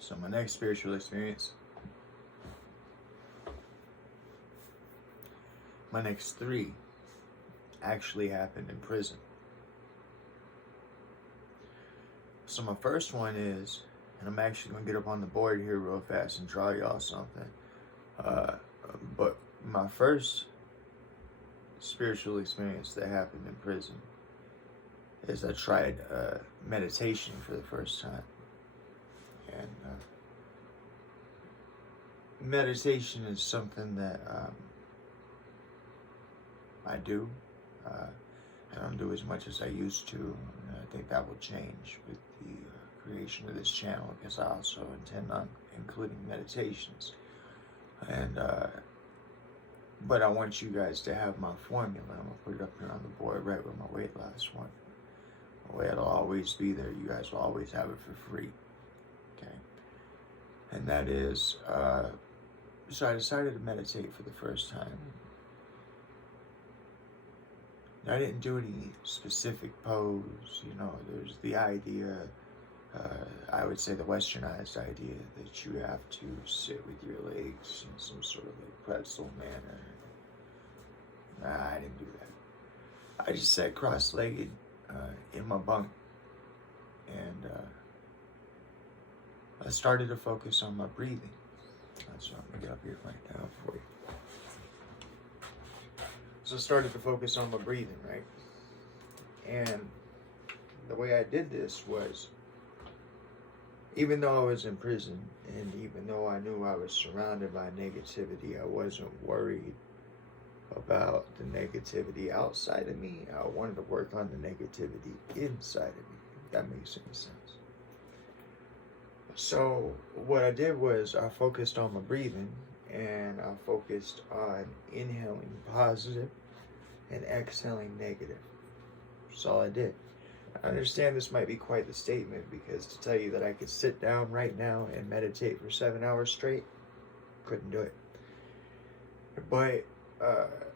So my next spiritual experience, my next three actually happened in prison. So my first one is, and I'm actually going to get up on the board here real fast and draw y'all something. But my first spiritual experience that happened in prison is I tried meditation for the first time. And meditation is something that I do. I don't do as much as I used to. And I think that will change with the creation of this channel, because I also intend on including meditations. And but I want you guys to have my formula. I'm gonna put it up here on the board right with my weight loss one. It'll always be there. You guys will always have it for free. Okay. And that is, so I decided to meditate for the first time. I didn't do any specific pose, you know. There's the idea, I would say the westernized idea, that you have to sit with your legs in some sort of like pretzel manner. Nah, I didn't do that. I just sat cross-legged in my bunk, and I started to focus on my breathing. So I'm gonna get up here right now for you. So I started to focus on my breathing, right? And the way I did this was, even though I was in prison, and even though I knew I was surrounded by negativity, I wasn't worried about the negativity outside of me. I wanted to work on the negativity inside of me, if that makes any sense. So what I did was I focused on my breathing, and I focused on inhaling positive and exhaling negative. That's all I did. I understand this might be quite the statement, because to tell you that I could sit down right now and meditate for 7 hours straight, couldn't do it. But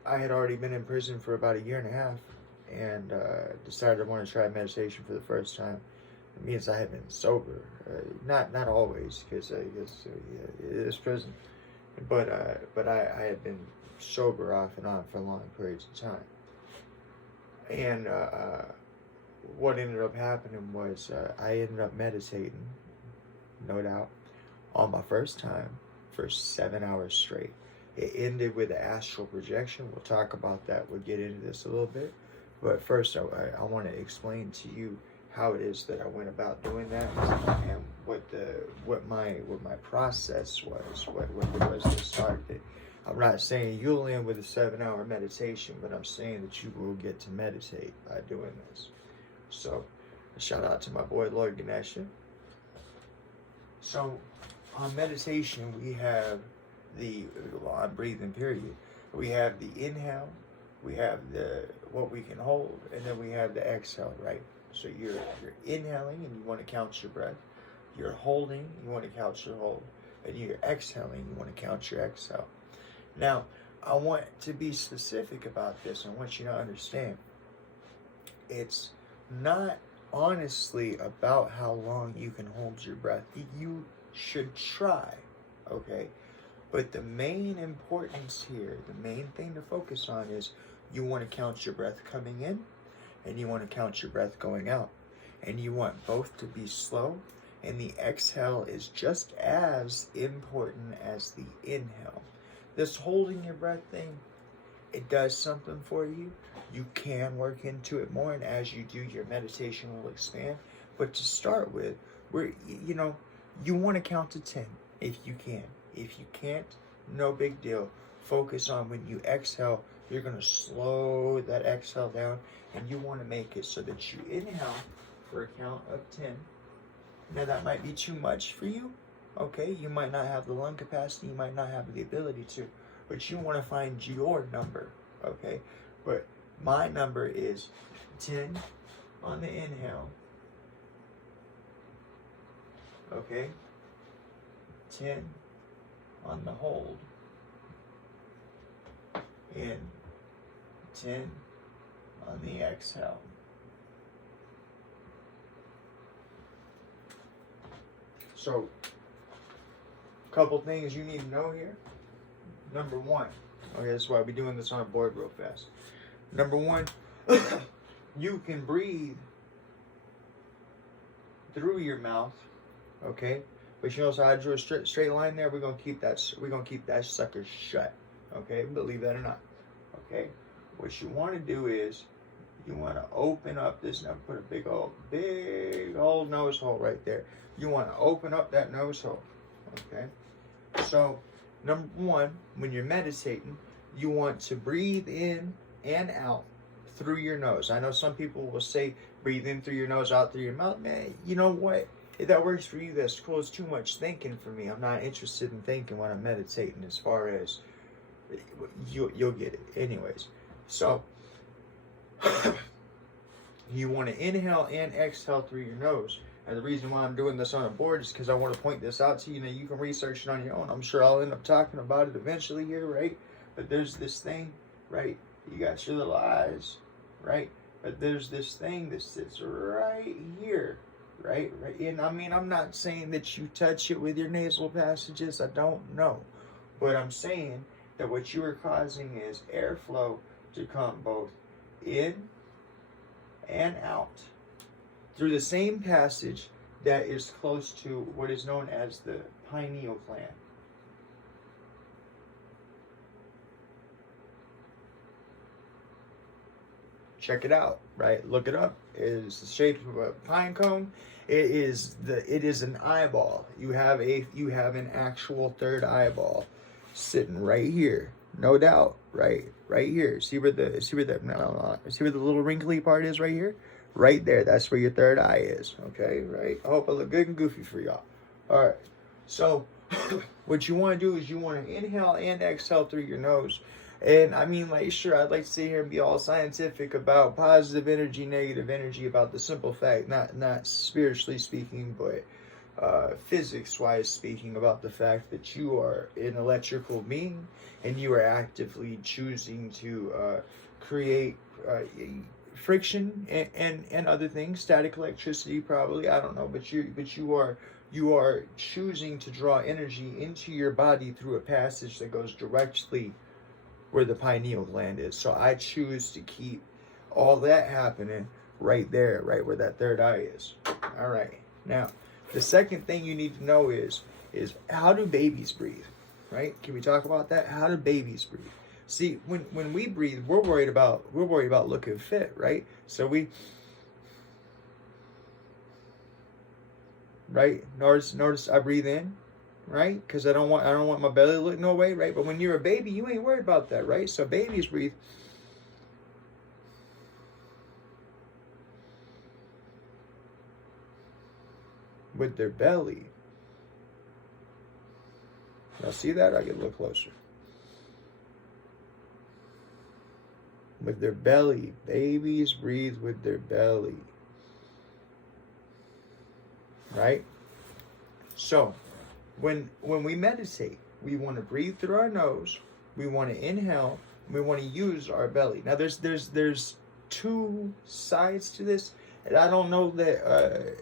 I had already been in prison for about 1.5 years, and decided I wanted to try meditation for the first time. It means I had been sober, not always, because I guess it is prison. But I had been sober off and on for long periods of time. And what ended up happening was I ended up meditating, no doubt, on my first time for 7 hours straight. It ended with an astral projection. We'll talk about that. We'll get into this a little bit. But first, I want to explain to you how it is that I went about doing that, and what my process was, what it was that started it. I'm not saying you'll end with a 7-hour meditation, but I'm saying that you will get to meditate by doing this. So, a shout out to my boy Lord Ganesha. So, on meditation, we have on breathing period, we have the inhale, we have what we can hold, and then we have the exhale, right? So you're inhaling and you want to count your breath. You're holding, you want to count your hold. And you're exhaling, you want to count your exhale. Now, I want to be specific about this. I want you to understand. It's not honestly about how long you can hold your breath. You should try, okay? But the main importance here, the main thing to focus on is you want to count your breath coming in, and you want to count your breath going out. And you want both to be slow, and the exhale is just as important as the inhale. This holding your breath thing, it does something for you. You can work into it more, and as you do, your meditation will expand. But to start with, you want to count to 10 if you can. If you can't, no big deal. Focus on when you exhale, you're going to slow that exhale down, and you want to make it so that you inhale for a count of 10. Now that might be too much for you, okay? You might not have the lung capacity, you might not have the ability to, but you want to find your number, okay? But my number is 10 on the inhale, okay? 10 on the hold, and 10 on the exhale. So couple things you need to know here. Number one, okay, that's why we're doing this on a board real fast. Number one, you can breathe through your mouth, okay? But you notice how I drew a straight line there? We're gonna keep that sucker shut, okay? Believe that or not, okay? What you want to do is you want to open up this. Now put a big old nose hole right there. You want to open up that nose hole, okay? So number one, when you're meditating, you want to breathe in and out through your nose. I know some people will say breathe in through your nose, out through your mouth. Man, you know what? If that works for you, that's cool. It's too much thinking for me. I'm not interested in thinking when I'm meditating. As far as you'll get it anyways. So you want to inhale and exhale through your nose. And the reason why I'm doing this on a board is because I want to point this out to you. Now you can research it on your own. I'm sure I'll end up talking about it eventually here, right? But there's this thing, right? You got your little eyes, right? But there's this thing that sits right here, right? And I mean, I'm not saying that you touch it with your nasal passages. I don't know. But I'm saying that what you are causing is airflow to come both in and out through the same passage that is close to what is known as the pineal gland. Check it out, right? Look it up. It is the shape of a pine cone. It is an eyeball. You have an actual third eyeball sitting right here. No doubt, right here. See where the little wrinkly part is right here? Right there. That's where your third eye is. Okay, right? I hope I look good and goofy for y'all. All right. So what you want to do is you want to inhale and exhale through your nose. And I mean, like, sure, I'd like to sit here and be all scientific about positive energy, negative energy, about the simple fact, not spiritually speaking, but physics-wise speaking, about the fact that you are an electrical being and you are actively choosing to create friction and other things, static electricity probably, I don't know, but you are choosing to draw energy into your body through a passage that goes directly where the pineal gland is. So I choose to keep all that happening right there, right where that third eye is. All right. Now, the second thing you need to know is how do babies breathe, right? Can we talk about that? How do babies breathe? See, when we breathe, we're worried about looking fit, right? So notice I breathe in, right? Because I don't want my belly to look no way, right? But when you're a baby, you ain't worried about that, right? So babies breathe with their belly. Now see that? I get a little closer. With their belly. Babies breathe with their belly. Right? So when we meditate, we want to breathe through our nose, we want to inhale, we want to use our belly. Now there's two sides to this, and I don't know that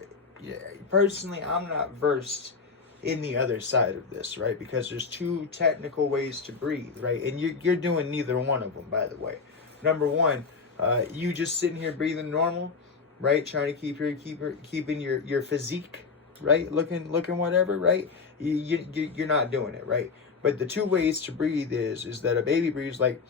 personally I'm not versed in the other side of this, right? Because there's two technical ways to breathe, right? And you're doing neither one of them, by the way. Number one, you just sitting here breathing normal, right? Trying to keeping your physique, right? Looking whatever, right? You're not doing it, right? But the two ways to breathe is that a baby breathes like,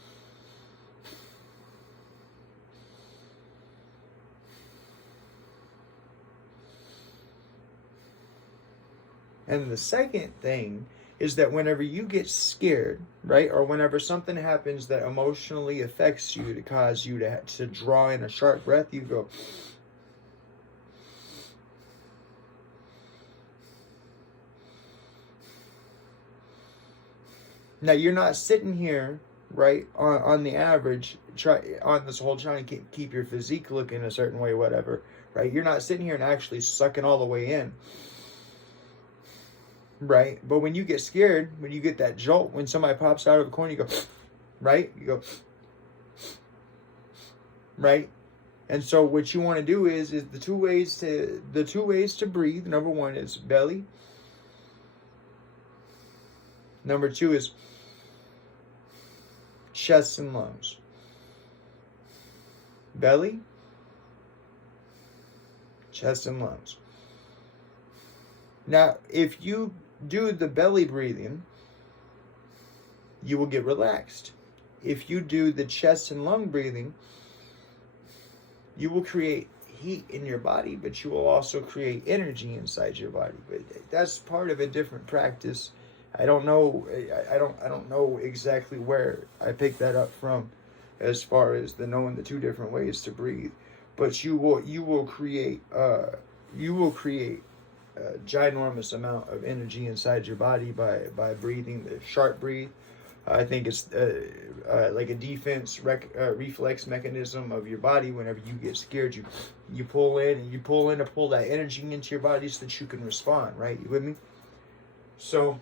and the second thing is that whenever you get scared, right, or whenever something happens that emotionally affects you to cause you to draw in a sharp breath, you go. Now you're not sitting here, right, on the average, on this whole trying to keep your physique looking a certain way, whatever, right? You're not sitting here and actually sucking all the way in. Right? But when you get scared, when you get that jolt, when somebody pops out of the corner, you go, right? You go, right? And so what you want to do is the two ways to breathe. Number one is belly. Number 2 is chest and lungs. Belly, chest and lungs. Now, if you do the belly breathing, you will get relaxed. If you do the chest and lung breathing, you will create heat in your body, but you will also create energy inside your body. But that's part of a different practice. I don't know. I don't know exactly where I picked that up from, as far as the knowing the 2 different ways to breathe. But you will create a ginormous amount of energy inside your body by breathing the sharp breathe. I think it's like a defense reflex mechanism of your body. Whenever you get scared, you pull in to pull that energy into your body so that you can respond, right? You with me? So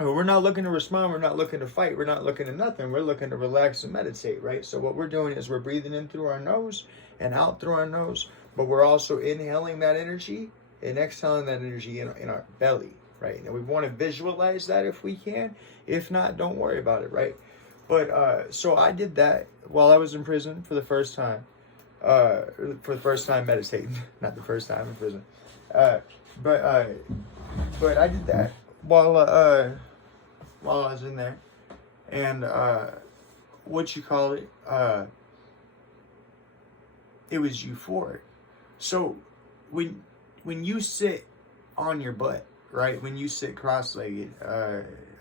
we're not looking to respond. We're not looking to fight. We're not looking to nothing. We're looking to relax and meditate, right? So what we're doing is we're breathing in through our nose and out through our nose, but we're also inhaling that energy and exhaling that energy in our belly, right? And we want to visualize that if we can. If not, don't worry about it, right? But so I did that while I was in prison for the first time. Meditating, not the first time in prison. But I did that while I was in there, and it was euphoric. So when you sit on your butt, right? When you sit cross-legged,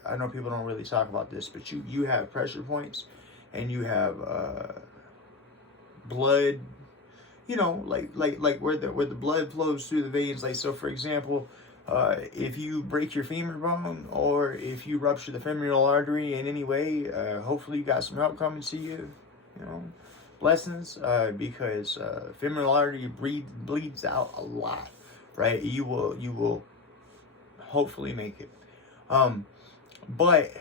I know people don't really talk about this, but you have pressure points, and you have blood, like where the blood flows through the veins. Like, so for example, if you break your femur bone, or if you rupture the femoral artery in any way, hopefully you got some help coming to you, blessings, because femoral artery bleeds out a lot, right? You will hopefully make it. But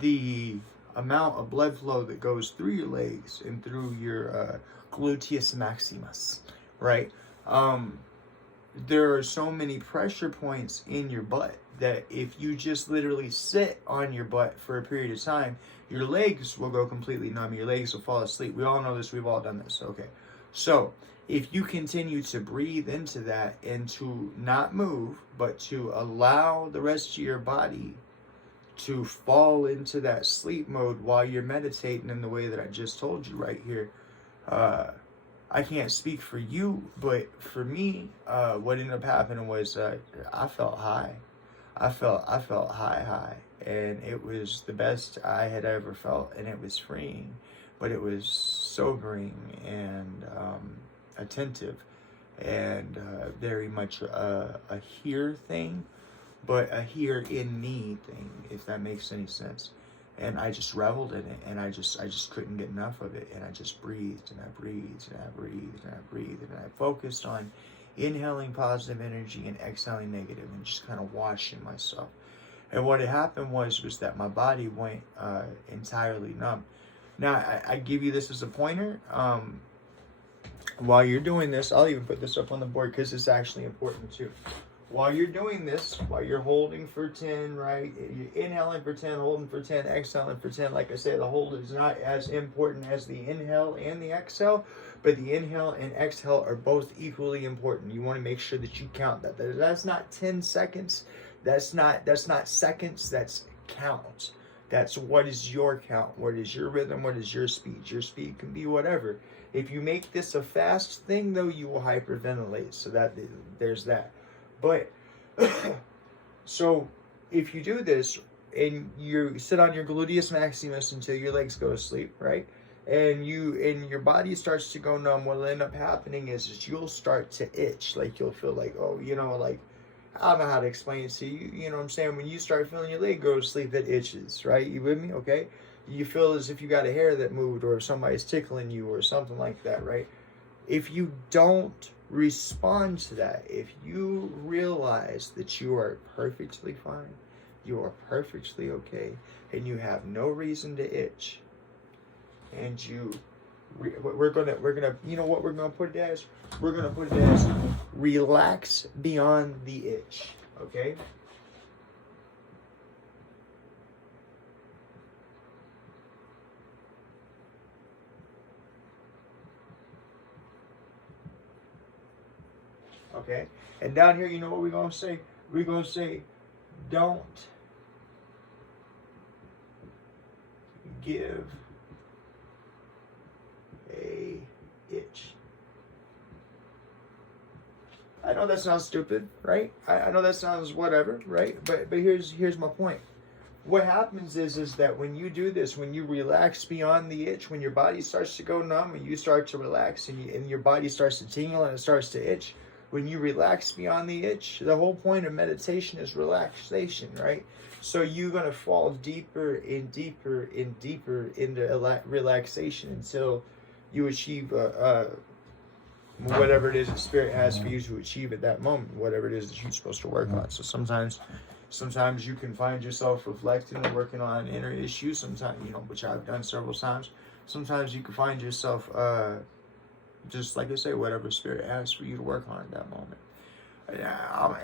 the amount of blood flow that goes through your legs and through your gluteus maximus, right? There are so many pressure points in your butt that if you just literally sit on your butt for a period of time, your legs will go completely numb. Your legs will fall asleep. We all know this. We've all done this. Okay. So if you continue to breathe into that and to not move, but to allow the rest of your body to fall into that sleep mode while you're meditating in the way that I just told you right here, I can't speak for you, but for me, what ended up happening was I felt high. I felt high, and it was the best I had ever felt, and it was freeing, but it was sobering and attentive, and very much a hear thing, but a hear in me thing, if that makes any sense. And I just reveled in it, and I just couldn't get enough of it, and I just breathed, and I breathed, and I breathed, and I breathed, and I focused on inhaling positive energy and exhaling negative, and just kind of washing myself. And what had happened was that my body went entirely numb. Now, I give you this as a pointer. While you're doing this, I'll even put this up on the board because it's actually important too. While you're doing this, while you're holding for 10, right? You're inhaling for 10, holding for 10, exhaling for 10. Like I said, the hold is not as important as the inhale and the exhale, but the inhale and exhale are both equally important. You want to make sure that you count that. That's not 10 seconds. That's not seconds. That's count. That's what is your count. What is your rhythm? What is your speed? Your speed can be whatever. If you make this a fast thing, though, you will hyperventilate. So that there's that. But, so if you do this and you sit on your gluteus maximus until your legs go to sleep, right? And your body starts to go numb, what'll end up happening is you'll start to itch. Like you'll feel like, oh, like, I don't know how to explain it to you. You know what I'm saying? When you start feeling your leg go to sleep, it itches, right? You with me? Okay? You feel as if you got a hair that moved, or if somebody's tickling you or something like that, right? If you don't respond to that, if you realize that you are perfectly fine, you are perfectly okay, and you have no reason to itch, and we're gonna you know what we're gonna put it as? We're gonna put it as relax beyond the itch. Okay? Okay? And down here, you know what we're going to say? We're going to say, don't give a itch. I know that sounds stupid, right? I know that sounds whatever, right? But here's my point. What happens is that when you do this, when you relax beyond the itch, when your body starts to go numb, and you start to relax, and your body starts to tingle and it starts to itch, when you relax beyond the itch, the whole point of meditation is relaxation, right? So you're going to fall deeper and deeper and deeper into relaxation until you achieve whatever it is that Spirit has for you to achieve at that moment, whatever it is that you're supposed to work on. So sometimes you can find yourself reflecting and working on an inner issue. Sometimes, which I've done several times. Sometimes you can find yourself, just like I say, whatever Spirit has for you to work on at that moment. I'm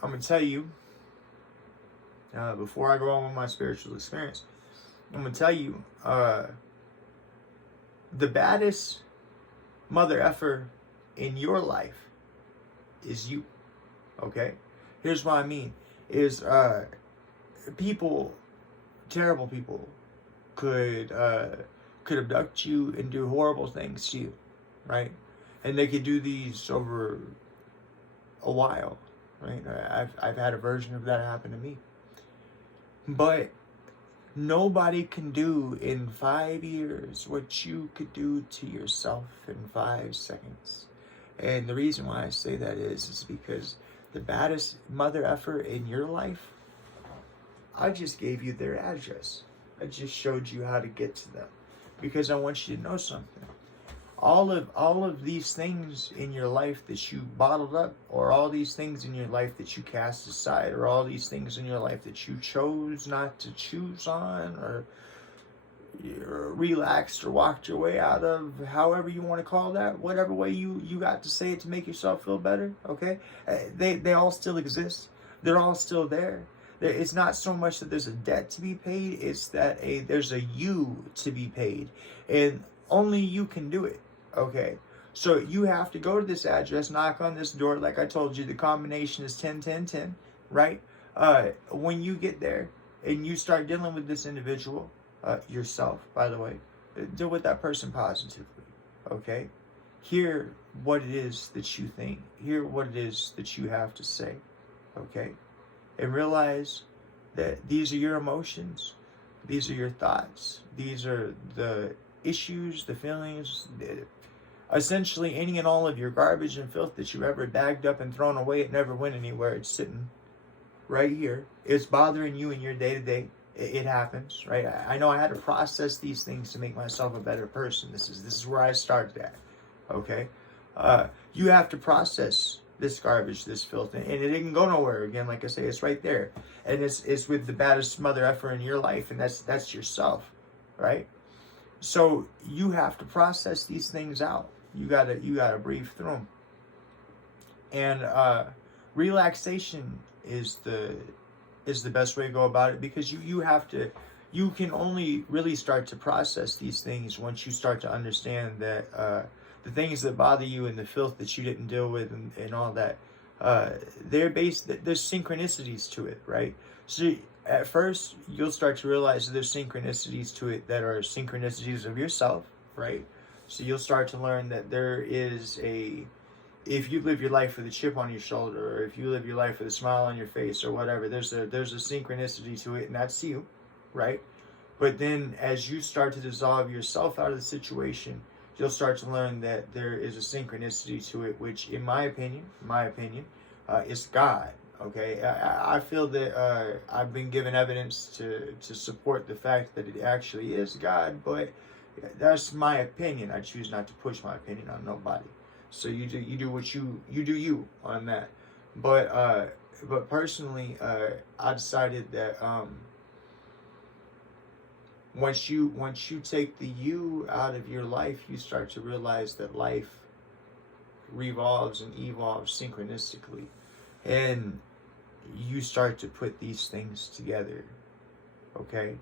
gonna tell you, before I go on with my spiritual experience, I'm gonna tell you, the baddest mother effer in your life is you. Okay? Here's what I mean. Is people, terrible people, could abduct you and do horrible things to you, right? And they could do these over a while, right? I've had a version of that happen to me. But nobody can do in 5 years what you could do to yourself in 5 seconds. And the reason why I say that is because the baddest mother effer in your life, I just gave you their address. I just showed you how to get to them, because I want you to know something. All of these things in your life that you bottled up, or all these things in your life that you cast aside, or all these things in your life that you chose not to choose on, or relaxed or walked your way out of, however you want to call that, whatever way you got to say it to make yourself feel better, okay? They all still exist. They're all still there. It's not so much that there's a debt to be paid, it's that there's a you to be paid, and only you can do it, okay? So you have to go to this address, knock on this door. Like I told you, the combination is 10, 10, 10, right? When you get there and you start dealing with this individual, yourself, by the way, deal with that person positively, okay? Hear what it is that you think. Hear what it is that you have to say, okay? And realize that these are your emotions. These are your thoughts. These are the issues, the feelings, essentially any and all of your garbage and filth that you ever bagged up and thrown away. It never went anywhere. It's sitting right here. It's bothering you in your day-to-day. It happens, right? I know I had to process these things to make myself a better person. This is where I started at, okay? You have to process this garbage, this filth, and it didn't go nowhere. Again, like I say, it's right there, and it's with the baddest mother effer in your life, and that's yourself, right? So you have to process these things out. You gotta breathe through them, and relaxation is the best way to go about it, because you can only really start to process these things once you start to understand that the things that bother you and the filth that you didn't deal with and all that, there's synchronicities to it, right? So at first you'll start to realize that there's synchronicities to it that are synchronicities of yourself, right? So you'll start to learn that there is if you live your life with a chip on your shoulder, or if you live your life with a smile on your face, or whatever, there's a synchronicity to it, and that's you, right? But then as you start to dissolve yourself out of the situation, you'll start to learn that there is a synchronicity to it, which, in my opinion, is God. Okay, I feel that I've been given evidence to support the fact that it actually is God, but that's my opinion. I choose not to push my opinion on nobody. So you do what you do on that. But personally, I decided that once you take the you out of your life, you start to realize that life revolves and evolves synchronistically, and you start to put these things together. Okay.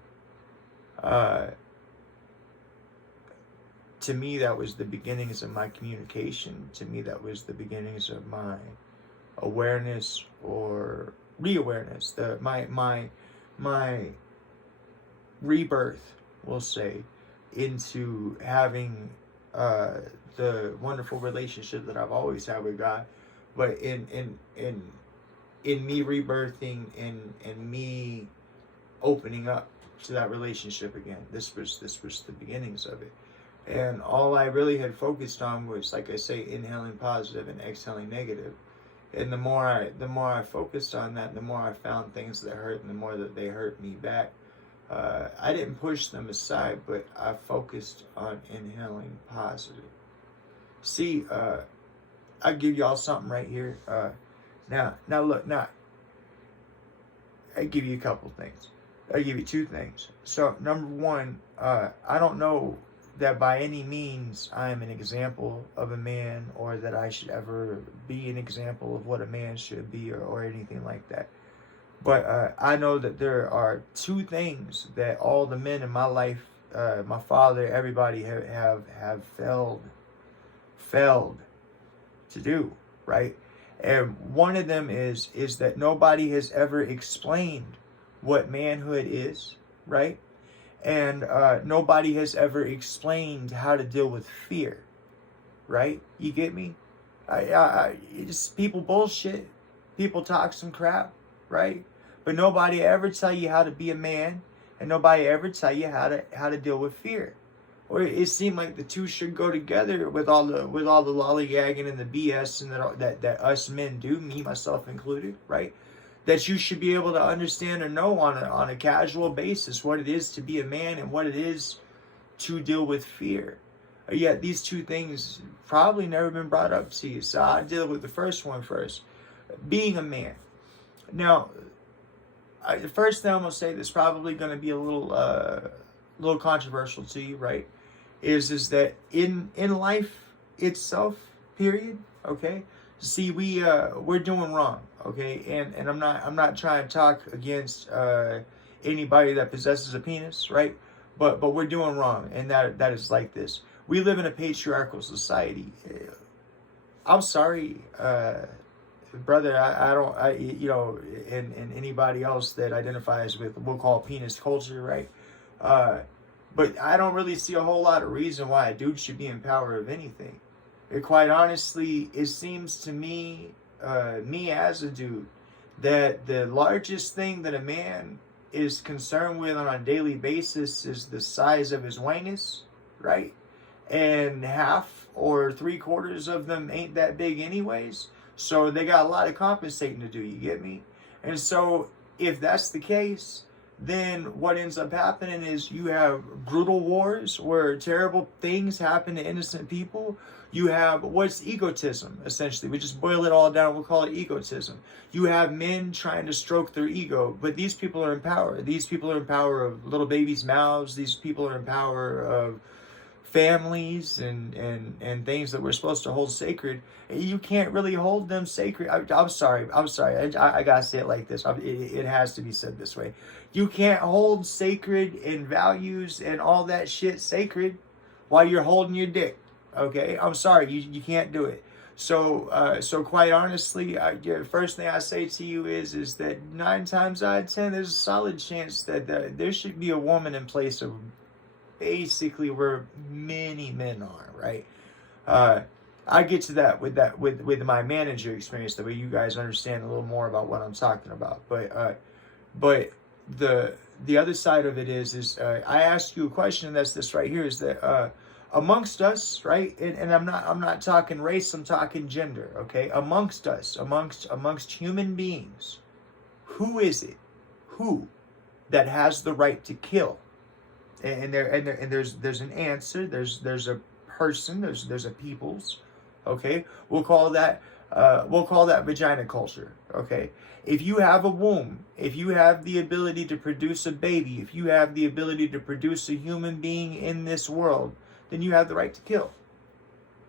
to me, that was the beginnings of my communication. To me, that was the beginnings of my awareness or reawareness. My rebirth, we'll say, into having the wonderful relationship that I've always had with God, but in me rebirthing and me opening up to that relationship again. This was the beginnings of it. And all I really had focused on was, like I say, inhaling positive and exhaling negative. And the more I focused on that, the more I found things that hurt, and the more that they hurt me back. I didn't push them aside, but I focused on inhaling positive. See, I'll give y'all something right here. Now look, I give you a couple things. I give you two things. So number one, I don't know that by any means I am an example of a man, or that I should ever be an example of what a man should be, or anything like that. But I know that there are two things that all the men in my life, my father, everybody have failed to do, right? And one of them is that nobody has ever explained what manhood is, right? And nobody has ever explained how to deal with fear, right? You get me? It's people bullshit. People talk some crap, right? But nobody ever tell you how to be a man, and nobody ever tell you how to deal with fear. Or it seemed like the two should go together with all the lollygagging and the BS and that us men do, me myself included, right? That you should be able to understand or know on a casual basis what it is to be a man and what it is to deal with fear. Yet these two things probably never been brought up to you. So I'll deal with the first one first. Being a man. Now, the first thing I'm going to say that's probably going to be a little controversial to you, right? Is that in life itself, period, okay? See, we're doing wrong, okay? And I'm not trying to talk against anybody that possesses a penis, right? But we're doing wrong, and that is like this. We live in a patriarchal society. I'm sorry, brother. And anybody else that identifies with, we'll call penis culture, right? But I don't really see a whole lot of reason why a dude should be in power of anything. Quite honestly, it seems to me, me as a dude, that the largest thing that a man is concerned with on a daily basis is the size of his wangus, right? And half or 3/4 of them ain't that big anyways. So they got a lot of compensating to do, you get me? And so if that's the case, then what ends up happening is you have brutal wars where terrible things happen to innocent people. You have what's egotism, essentially. We just boil it all down, we'll call it egotism. You have men trying to stroke their ego, but these people are in power. These people are in power of little babies' mouths. These people are in power of families and things that we're supposed to hold sacred. You can't really hold them sacred. I'm sorry. I gotta say it like this. It has to be said this way. You can't hold sacred and values and all that shit sacred while you're holding your dick. Okay, I'm sorry. You can't do it. So quite honestly, the first thing I say to you is that 9 times out of 10, there's a solid chance that there should be a woman in place of basically where many men are, right? I get to that with my manager experience, the way you guys understand a little more about what I'm talking about. But the other side of it is I asked you a question, and that's this right here, is that amongst us, right? And I'm not talking race, I'm talking gender, okay? Amongst us, amongst human beings, who is it? Who that has the right to kill? And there's an answer. There's a person. There's a peoples. Okay, we'll call that vagina culture. Okay, if you have a womb, if you have the ability to produce a baby, if you have the ability to produce a human being in this world, then you have the right to kill.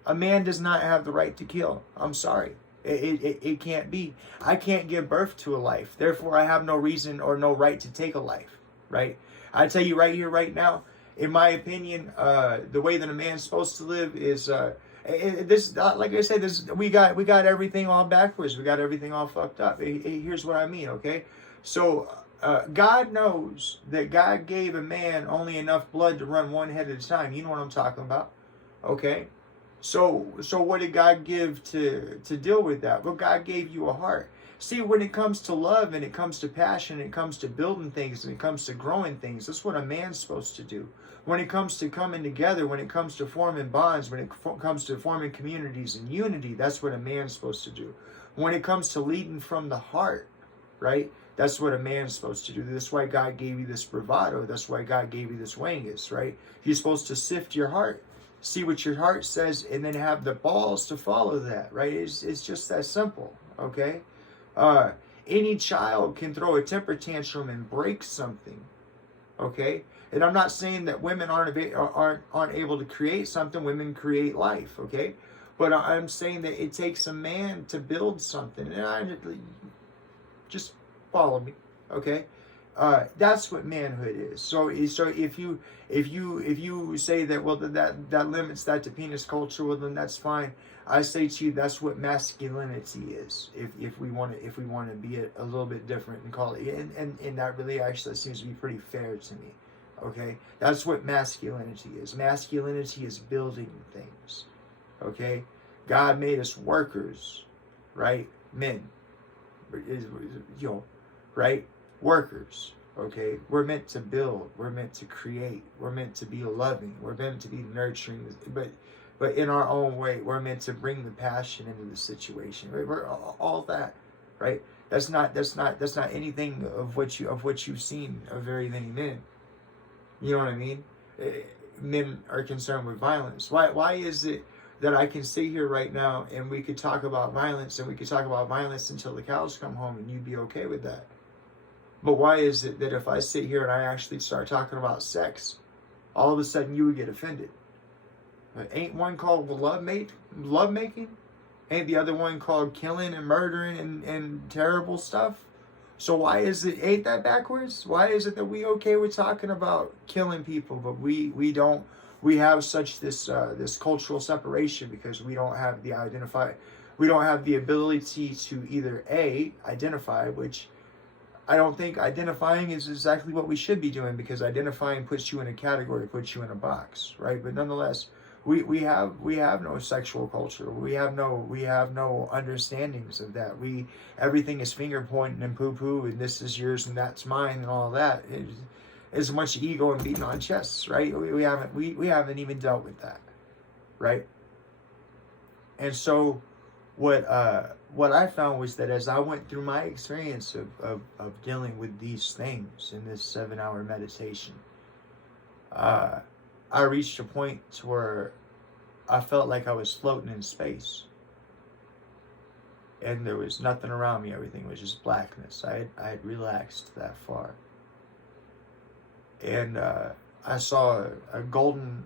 A man does not have the right to kill. I'm sorry. It can't be. I can't give birth to a life. Therefore, I have no reason or no right to take a life. Right? I tell you right here, right now, in my opinion, the way that a man's supposed to live is this. Like I said, this we got everything all backwards. We got everything all fucked up. Here's what I mean. Okay, so God knows that God gave a man only enough blood to run one head at a time. You know what I'm talking about. Okay. So what did God give to deal with that? Well, God gave you a heart. See, when it comes to love and it comes to passion, it comes to building things and it comes to growing things, that's what a man's supposed to do. When it comes to coming together, when it comes to forming bonds, when it comes to forming communities and unity, that's what a man's supposed to do. When it comes to leading from the heart, right? That's what a man's supposed to do. That's why God gave you this bravado. That's why God gave you this wangus, right? You're supposed to sift your heart. See what your heart says and then have the balls to follow that, right? It's just that simple, okay? Any child can throw a temper tantrum and break something, okay? And I'm not saying that women aren't able to create something. Women create life, okay? But I'm saying that it takes a man to build something. And just follow me, okay? That's what manhood is. So if you say that, well, that limits that to penis culture, well, then that's fine. I say to you, that's what masculinity is. If we want to be a little bit different and call it, and that really actually seems to be pretty fair to me. Okay, that's what masculinity is. Masculinity is building things. Okay, God made us workers, right? Men, right? Workers, okay? We're meant to build. We're meant to create. We're meant to be loving. We're meant to be nurturing. But in our own way, we're meant to bring the passion into the situation. Right? We're all that, right? That's not anything of what you've seen of very many men. You know what I mean? Men are concerned with violence. Why is it that I can sit here right now and we could talk about violence and we could talk about violence until the cows come home and you'd be okay with that? But why is it that if I sit here and I actually start talking about sex, all of a sudden you would get offended? Ain't one called love making? Ain't the other one called killing and murdering and terrible stuff? So why is it, ain't that backwards? Why is it that we okay with talking about killing people, but we don't, we have such this cultural separation because we don't have the ability to either identify, which I don't think identifying is exactly what we should be doing, because identifying puts you in a category, puts you in a box, right? But nonetheless, we have no sexual culture. We have no understandings of that. Everything is finger pointing and poo poo and this is yours and that's mine and all that. It's a bunch of ego and beating on chests, right? We haven't even dealt with that, right? And so what I found was that as I went through my experience of dealing with these things in this 7-hour meditation, I reached a point to where I felt like I was floating in space. And there was nothing around me. Everything was just blackness. I had relaxed that far. And I saw a golden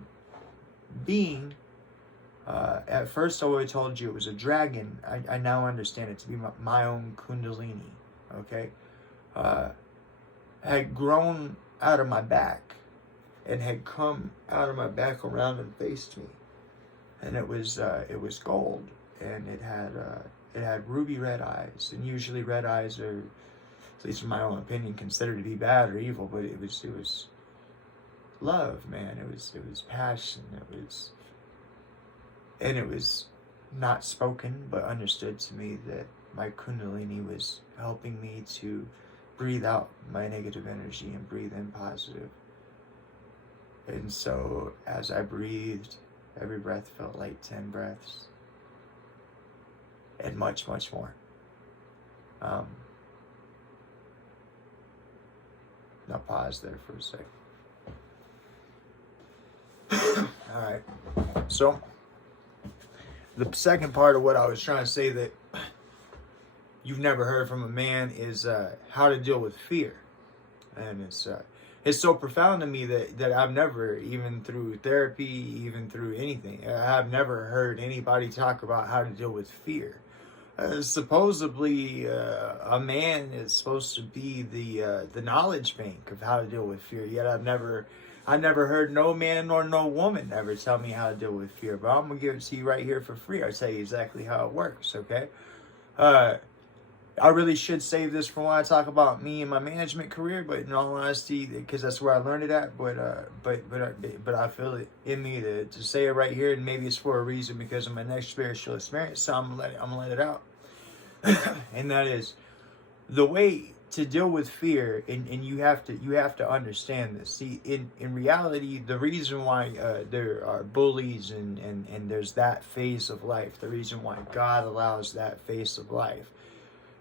being. At first I would have told you it was a dragon. I now understand it to be my own kundalini. Okay? Had grown out of my back. And had come out of my back around and faced me, and it was gold, and it had ruby red eyes, and usually red eyes are, at least in my own opinion, considered to be bad or evil, but it was love, man. It was passion. It was not spoken but understood to me that my kundalini was helping me to breathe out my negative energy and breathe in positive. And so as I breathed, every breath felt like 10 breaths. And much, much more. Now pause there for a sec. All right. So the second part of what I was trying to say that you've never heard from a man is how to deal with fear. And it's so profound to me that I've never, even through therapy, even through anything, I've never heard anybody talk about how to deal with fear. Supposedly, a man is supposed to be the knowledge bank of how to deal with fear. Yet I've never I never heard no man nor no woman ever tell me how to deal with fear, but I'm gonna give it to you right here for free. I'll tell you exactly how it works, okay? I really should save this for when I talk about me and my management career, but in all honesty, because that's where I learned it at. But I feel it in me to say it right here, and maybe it's for a reason because of my next spiritual experience. So I'm gonna let it out, and that is the way to deal with fear, and you have to understand this. See, in reality, the reason why there are bullies and there's that phase of life, the reason why God allows that phase of life.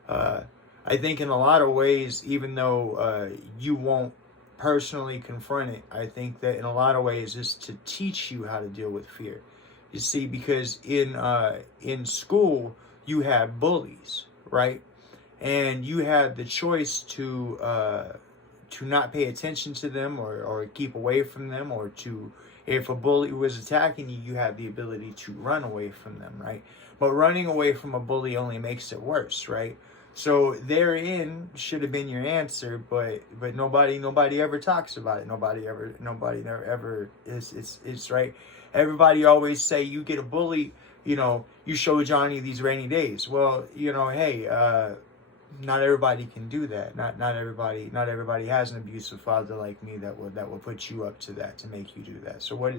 I think in a lot of ways, even though you won't personally confront it, I think that in a lot of ways is to teach you how to deal with fear. You see, because in school you have bullies, right? And you have the choice to not pay attention to them or keep away from them, or to, if a bully was attacking you, you have the ability to run away from them, right? But running away from a bully only makes it worse, right? So therein should have been your answer, but nobody ever talks about it. Nobody ever it's right. Everybody always say you get a bully, you show Johnny these rainy days. Well, hey, not everybody can do that. Not everybody has an abusive father like me that will put you up to that, to make you do that. So what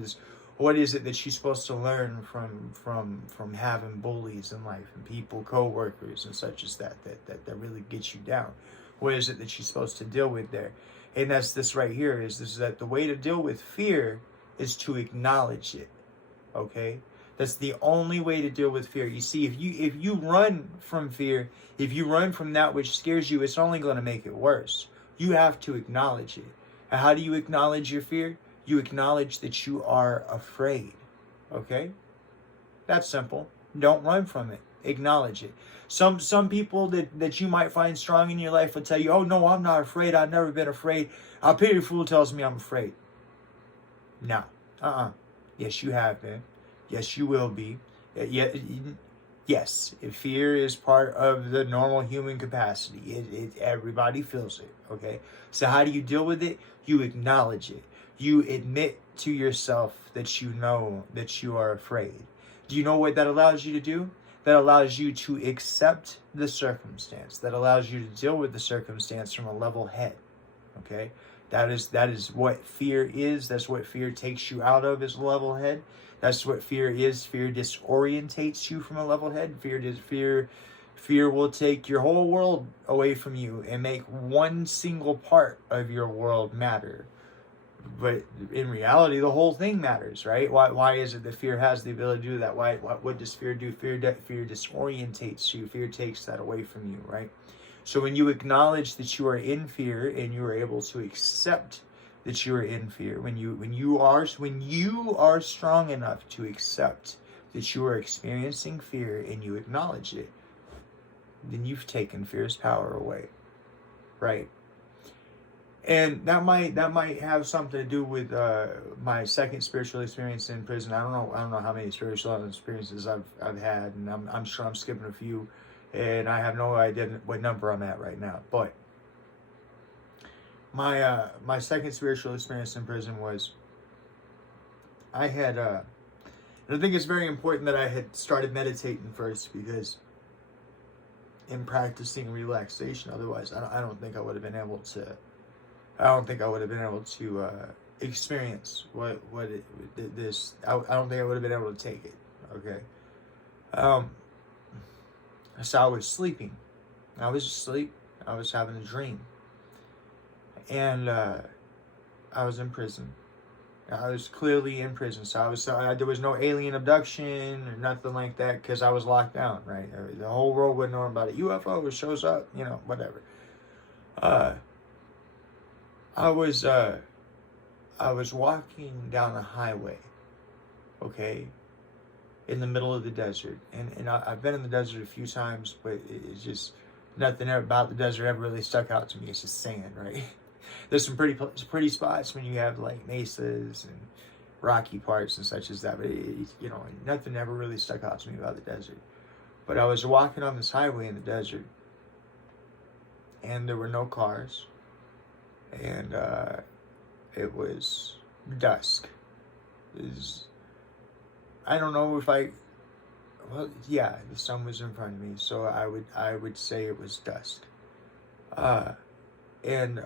is it that she's supposed to learn from having bullies in life and people, co-workers and such as that really gets you down? What is it that she's supposed to deal with there? And that's this right here, is that the way to deal with fear is to acknowledge it. Okay? That's the only way to deal with fear. You see, if you run from fear, if you run from that which scares you, it's only going to make it worse. You have to acknowledge it. And how do you acknowledge your fear? You acknowledge that you are afraid. Okay? That's simple. Don't run from it. Acknowledge it. Some people that you might find strong in your life will tell you, oh no, I'm not afraid. I've never been afraid. A pity fool tells me I'm afraid. No. Yes, you have been. Yes, you will be. Yes, fear is part of the normal human capacity. Everybody feels it, okay? So how do you deal with it? You acknowledge it. You admit to yourself that you know that you are afraid. Do you know what that allows you to do? That allows you to accept the circumstance. That allows you to deal with the circumstance from a level head, okay? That is what fear is. That's what fear takes you out of, is a level head. That's what fear is. Fear disorientates you from a level head. Fear will take your whole world away from you and make one single part of your world matter. But in reality, the whole thing matters, right? Why is it that fear has the ability to do that? What does fear do? Fear disorientates you. Fear takes that away from you, right? So when you acknowledge that you are in fear and you are able to accept that you are in fear, when you are strong enough to accept that you are experiencing fear and you acknowledge it, then you've taken fear's power away, right? And that might have something to do with my second spiritual experience in prison. I don't know how many spiritual experiences I've had, and I'm sure I'm skipping a few, and I have no idea what number I'm at right now. But my second spiritual experience in prison was, I had and I think it's very important that I had started meditating first, because in practicing relaxation, otherwise I don't think I would have been able to. I don't think I would have been able to experience this. I don't think I would have been able to take it. Okay. So I was sleeping. I was asleep. I was having a dream. And I was in prison. I was clearly in prison. So there was no alien abduction or nothing like that, because I was locked down, right? The whole world wouldn't know about it. UFO shows up, whatever. I was walking down a highway, okay, in the middle of the desert, and I've been in the desert a few times, but it's just nothing about the desert ever really stuck out to me. It's just sand, right? There's some pretty spots when you have like mesas and rocky parts and such as that, but nothing ever really stuck out to me about the desert. But I was walking on this highway in the desert, and there were no cars. And it was dusk. I don't know if I. Well, yeah, the sun was in front of me, so I would say it was dusk. And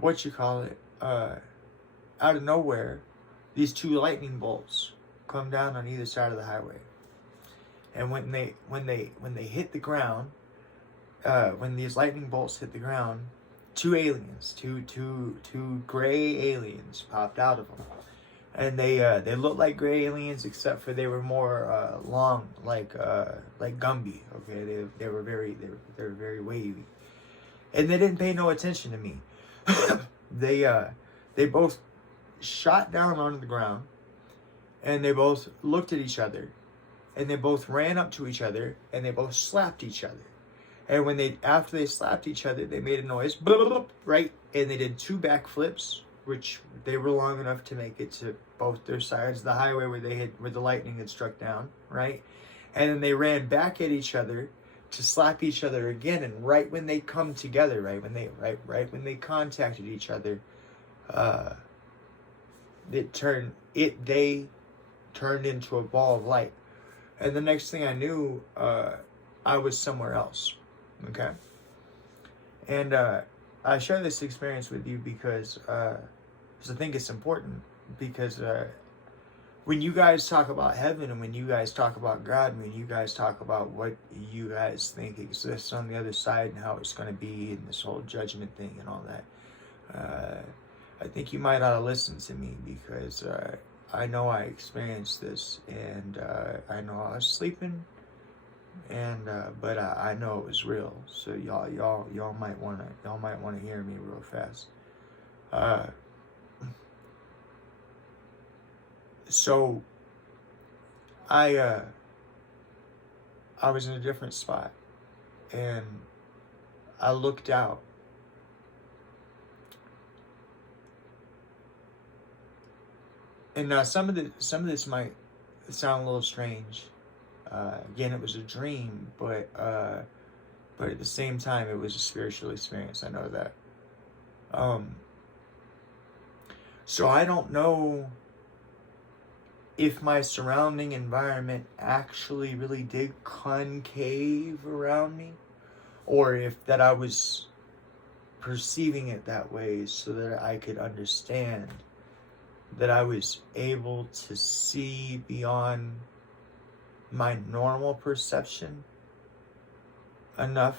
what you call it? Out of nowhere, these two lightning bolts come down on either side of the highway. And when they hit the ground, when these lightning bolts hit the ground, two gray aliens popped out of them, and they looked like gray aliens, except for they were more long, like Gumby. Okay, they were very wavy, and they didn't pay no attention to me. They both shot down onto the ground, and they both looked at each other, and they both ran up to each other, and they both slapped each other. And after they slapped each other, they made a noise, right? And they did two backflips, which they were long enough to make it to both their sides of the highway where the lightning had struck down, right? And then they ran back at each other to slap each other again. And right when they come together, right when they contacted each other, they turned into a ball of light. And the next thing I knew, I was somewhere else. Okay. And I share this experience with you because I think it's important, because when you guys talk about heaven, and when you guys talk about God, and when you guys talk about what you guys think exists on the other side and how it's going to be, and this whole judgment thing and all that, I think you might ought to listen to me, because I know I experienced this, and I know I was sleeping, and but I know it was real. So y'all might wanna hear me real fast. So I was in a different spot, and I looked out. And now some of this might sound a little strange. Again, it was a dream, but at the same time, it was a spiritual experience. I know that. So I don't know if my surrounding environment actually really did concave around me, or if that I was perceiving it that way so that I could understand, that I was able to see beyond my normal perception enough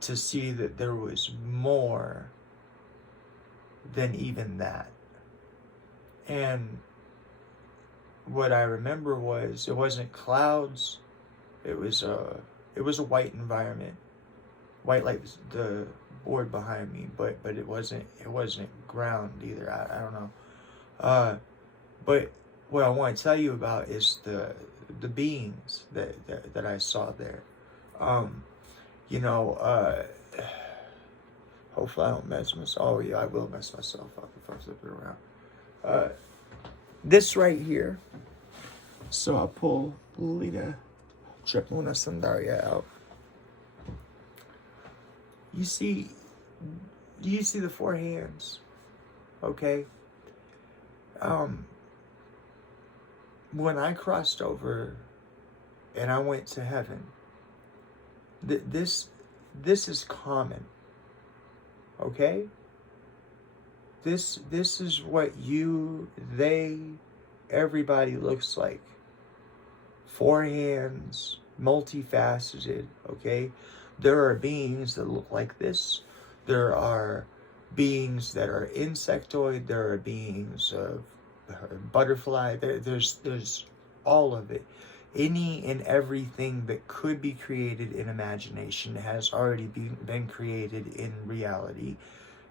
to see that there was more than even that. And what I remember was, it wasn't clouds, it was a white environment, white like the board behind me, but it wasn't ground either. I don't know. But what I want to tell you about is the beings that I saw there. Hopefully I don't mess myself. Oh yeah, I will mess myself up if I flip it around. This right here. So I'll pull Lita Tripuna Sandaria out. You see the four hands? Okay. When I crossed over and I went to heaven, this is common. Okay? This is what everybody looks like. Four hands, multifaceted, okay? There are beings that look like this. There are beings that are insectoid. There are beings of butterfly. There's all of it. Any and everything that could be created in imagination has already been created in reality.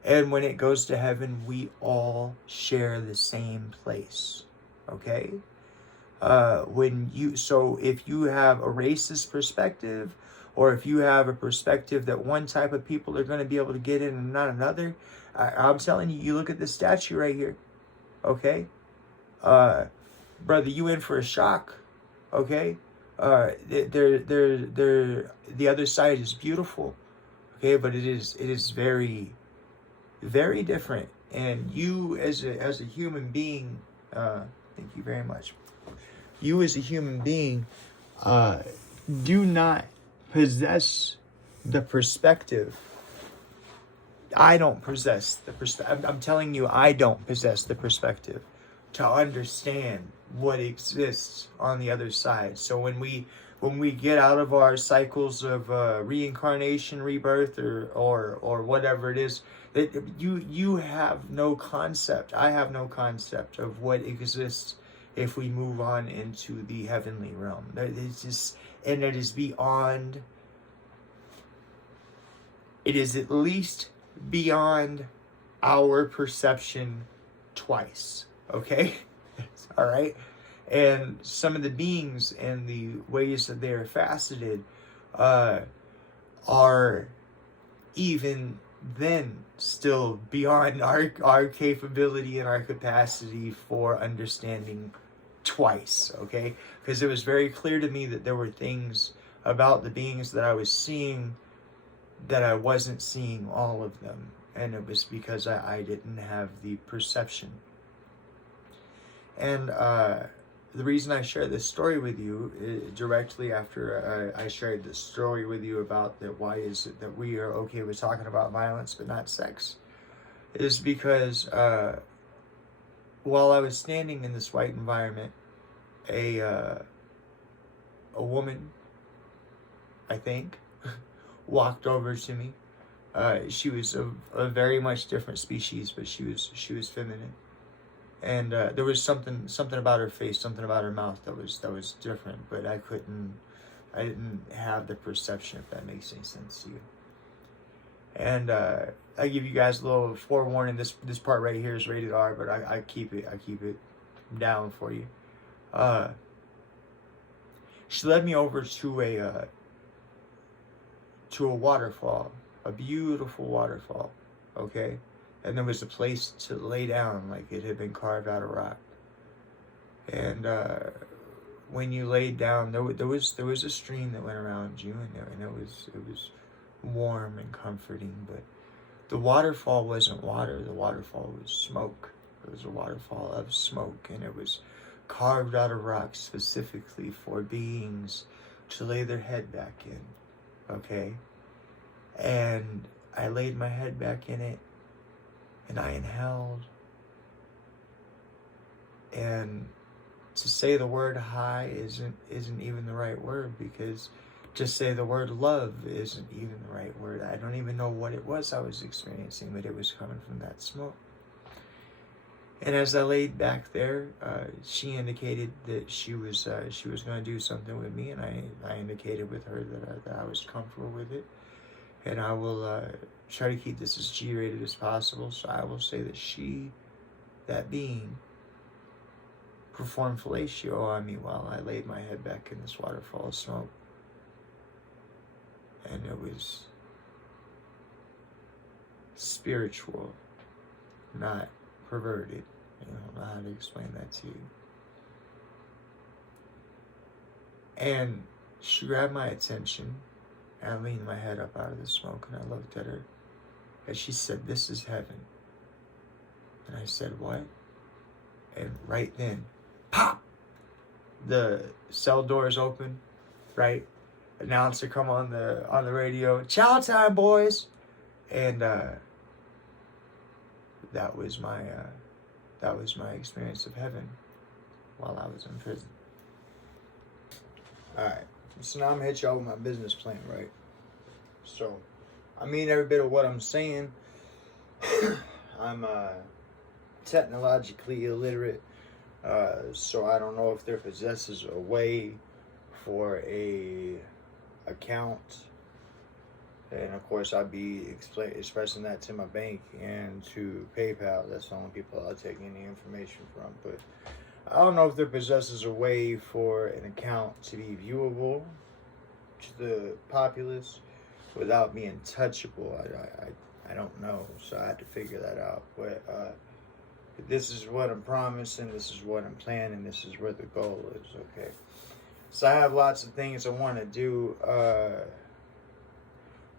And when it goes to heaven, we all share the same place. Okay? So if you have a racist perspective, or if you have a perspective that one type of people are going to be able to get in and not another, I'm telling you, you look at this statue right here. Okay? Brother, you in for a shock. Okay? The other side is beautiful. Okay? But it is very, very different And you as a human being, thank you very much. You as a human being do not possess the perspective. I don't possess the perspective. I'm telling you, I don't possess the perspective to understand what exists on the other side. So when we get out of our cycles of reincarnation, rebirth, or whatever it is, that you have no concept. I have no concept of what exists if we move on into the heavenly realm. It's just, and it is beyond. It is at least beyond our perception twice. Okay? All right? And some of the beings and the ways that they are faceted are even then still beyond our capability and our capacity for understanding twice. Okay? Because it was very clear to me that there were things about the beings that I was seeing that I wasn't seeing all of them. And it was because I didn't have the perception. And the reason I share this story with you directly after I shared this story with you about that why is it that we are okay with talking about violence but not sex, is because while I was standing in this white environment, a woman, I think, walked over to me. She was a very much different species, but she was feminine, and there was something about her face, something about her mouth that was different. But I didn't have the perception, if that makes any sense to you. And I give you guys a little forewarning. This part right here is rated R, but I keep it down for you. She led me over to a waterfall, a beautiful waterfall, okay? And there was a place to lay down, like it had been carved out of rock. And when you laid down, there was a stream that went around you, and it was warm and comforting. But the waterfall wasn't water. The waterfall was smoke. It was a waterfall of smoke, and it was carved out of rock specifically for beings to lay their head back in. Okay? And I laid my head back in it, and I inhaled. And to say the word high isn't even the right word, because to say the word love isn't even the right word. I don't even know what it was I was experiencing, but it was coming from that smoke. And as I laid back there, she indicated that she was going to do something with me, and I indicated with her that I was comfortable with it, and I will try to keep this as G-rated as possible. So I will say that she, that being, performed fellatio on me while I laid my head back in this waterfall of smoke, and it was spiritual, not perverted. I don't know how to explain that to you. And she grabbed my attention, and I leaned my head up out of the smoke, and I looked at her, and she said, "This is heaven." And I said, "What?" And right then, pop! The cell doors open, right? Announcer come on the radio, "Chow time, boys!" And that was my experience of heaven while I was in prison. Alright, so now I'm gonna hit y'all with my business plan, right? So, I mean every bit of what I'm saying. I'm technologically illiterate, so I don't know if there possesses a way for a account. And of course, I'll be expressing that to my bank and to PayPal. That's the only people I'll take any information from. But I don't know if there possesses a way for an account to be viewable to the populace without being touchable. I don't know, so I had to figure that out. But this is what I'm promising. This is what I'm planning. This is where the goal is. Okay. So I have lots of things I want to do.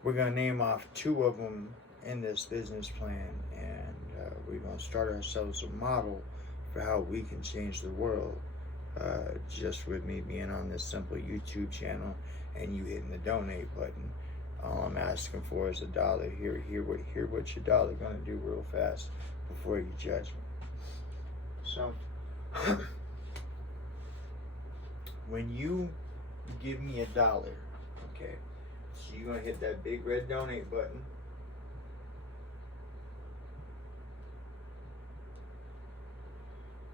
We're going to name off two of them in this business plan, and we're going to start ourselves a model for how we can change the world. Just with me being on this simple YouTube channel and you hitting the donate button. All I'm asking for is $1. Hear what your dollar gonna do real fast before you judge me. So when you give me $1, okay, so you're gonna hit that big red donate button.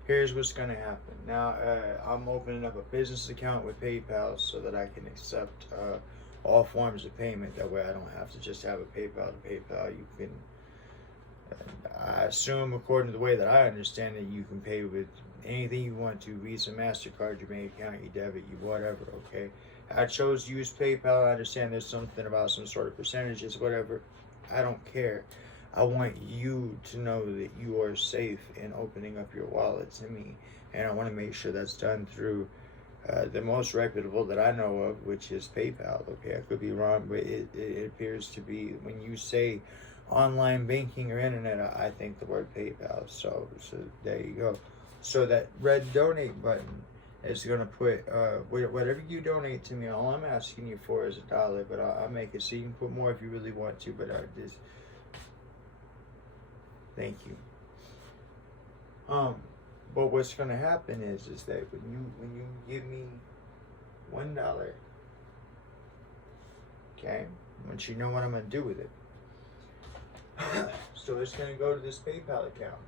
Here's what's going to happen. Now, I'm opening up a business account with PayPal so that I can accept all forms of payment. That way I don't have to just have a PayPal to PayPal. You can, I assume, according to the way that I understand it, you can pay with anything you want to, Visa, MasterCard, your bank account, your debit, your whatever, okay? I chose to use PayPal. I understand there's something about some sort of percentages, whatever. I don't care. I want you to know that you are safe in opening up your wallet to me. And I want to make sure that's done through the most reputable that I know of, which is PayPal. Okay, I could be wrong, but it appears to be, when you say online banking or internet, I think the word PayPal. So there you go. So that red donate button is going to put, whatever you donate to me, all I'm asking you for is $1, but I'll make it so you can put more if you really want to, but thank you. But what's going to happen is that when you give me $1, okay, I want you to know what I'm going to do with it. So it's going to go to this PayPal account.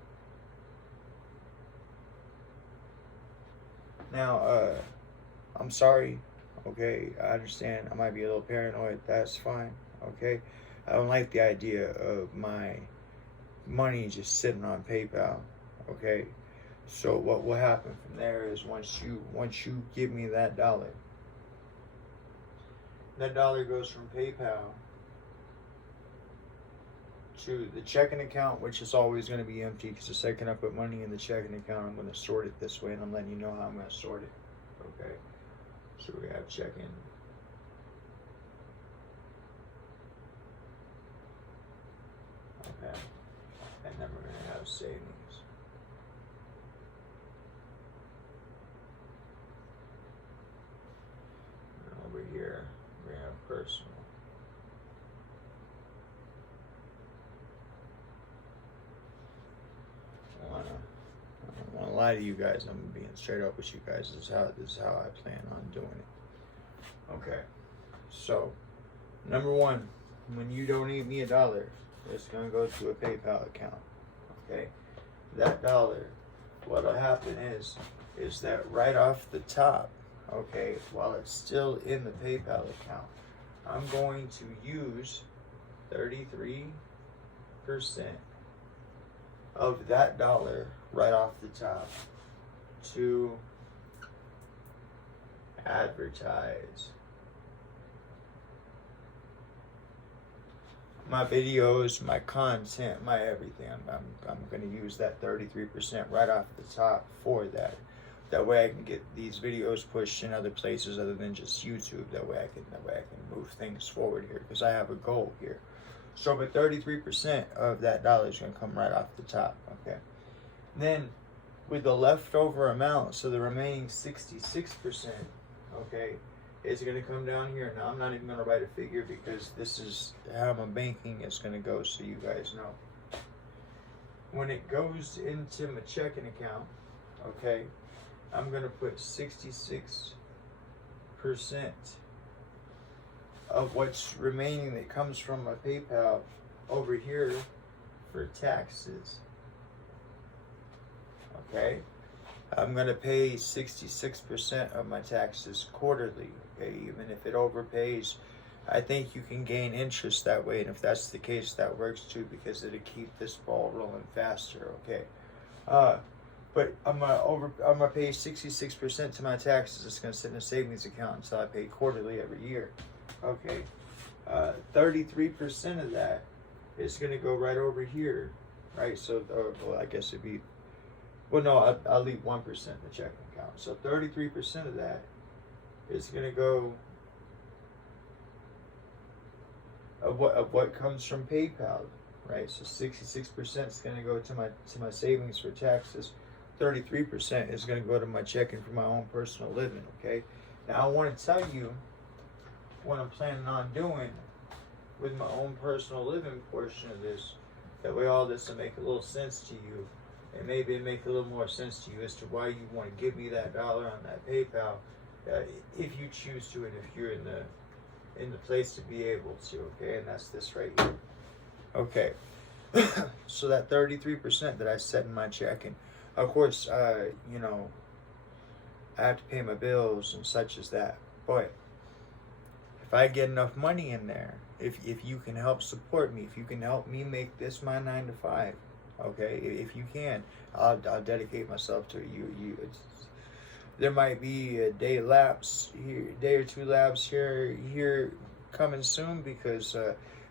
Now, I'm sorry, okay, I understand I might be a little paranoid, that's fine, okay. I don't like the idea of my money just sitting on PayPal, okay. So what will happen from there is once you give me that $1 goes from PayPal to the checking account, which is always going to be empty because the second I put money in the checking account, I'm going to sort it this way, and I'm letting you know how I'm going to sort it. Okay, so we have checking. Okay, and then we're going to have savings. And over here, we have personal. I don't want to lie to you guys. I'm being straight up with you guys. This is how I plan on doing it. Okay. So, number one, when you donate me $1, it's gonna go to a PayPal account. Okay. That $1, what'll happen is that right off the top, okay, while it's still in the PayPal account, I'm going to use 33% of that $1 right off the top to advertise my videos, my content, my everything. I'm going to use that 33% right off the top for that. That way I can get these videos pushed in other places other than just YouTube. That way I can move things forward here because I have a goal here. So, but 33% of that $1 is going to come right off the top, okay? Then, with the leftover amount, so the remaining 66%, okay, is going to come down here. Now, I'm not even going to write a figure because this is how my banking is going to go, so you guys know. When it goes into my checking account, okay, I'm going to put 66% of what's remaining that comes from my PayPal over here for taxes. Okay? I'm going to pay 66% of my taxes quarterly. Okay? Even if it overpays, I think you can gain interest that way. And if that's the case, that works too because it'll keep this ball rolling faster. Okay? But I'm gonna pay 66% to my taxes. It's going to sit in a savings account until I pay quarterly every year. Okay, 33% of that is going to go right over here, right? So, well, I guess it'd be, well, no, I'll leave 1% in the checking account. So 33% of that is going to go of what comes from PayPal. right? So 66% is going to go to my savings for taxes. 33% is going to go to my checking for my own personal living. Okay. Now I want to tell you what I'm planning on doing with my own personal living portion of this. That way, all this will make a little sense to you, and maybe it make a little more sense to you as to why you want to give me that dollar on that PayPal, if you choose to, and if you're in the place to be able to. Okay, and that's this right here. Okay, so that 33% that I set in my checking, of course, you know, I have to pay my bills and such as that. But if I get enough money in there, if you can help support me, if you can help me make this my 9 to 5, okay, if you can, I'll dedicate myself to it. There might be a day or two lapse here coming soon, because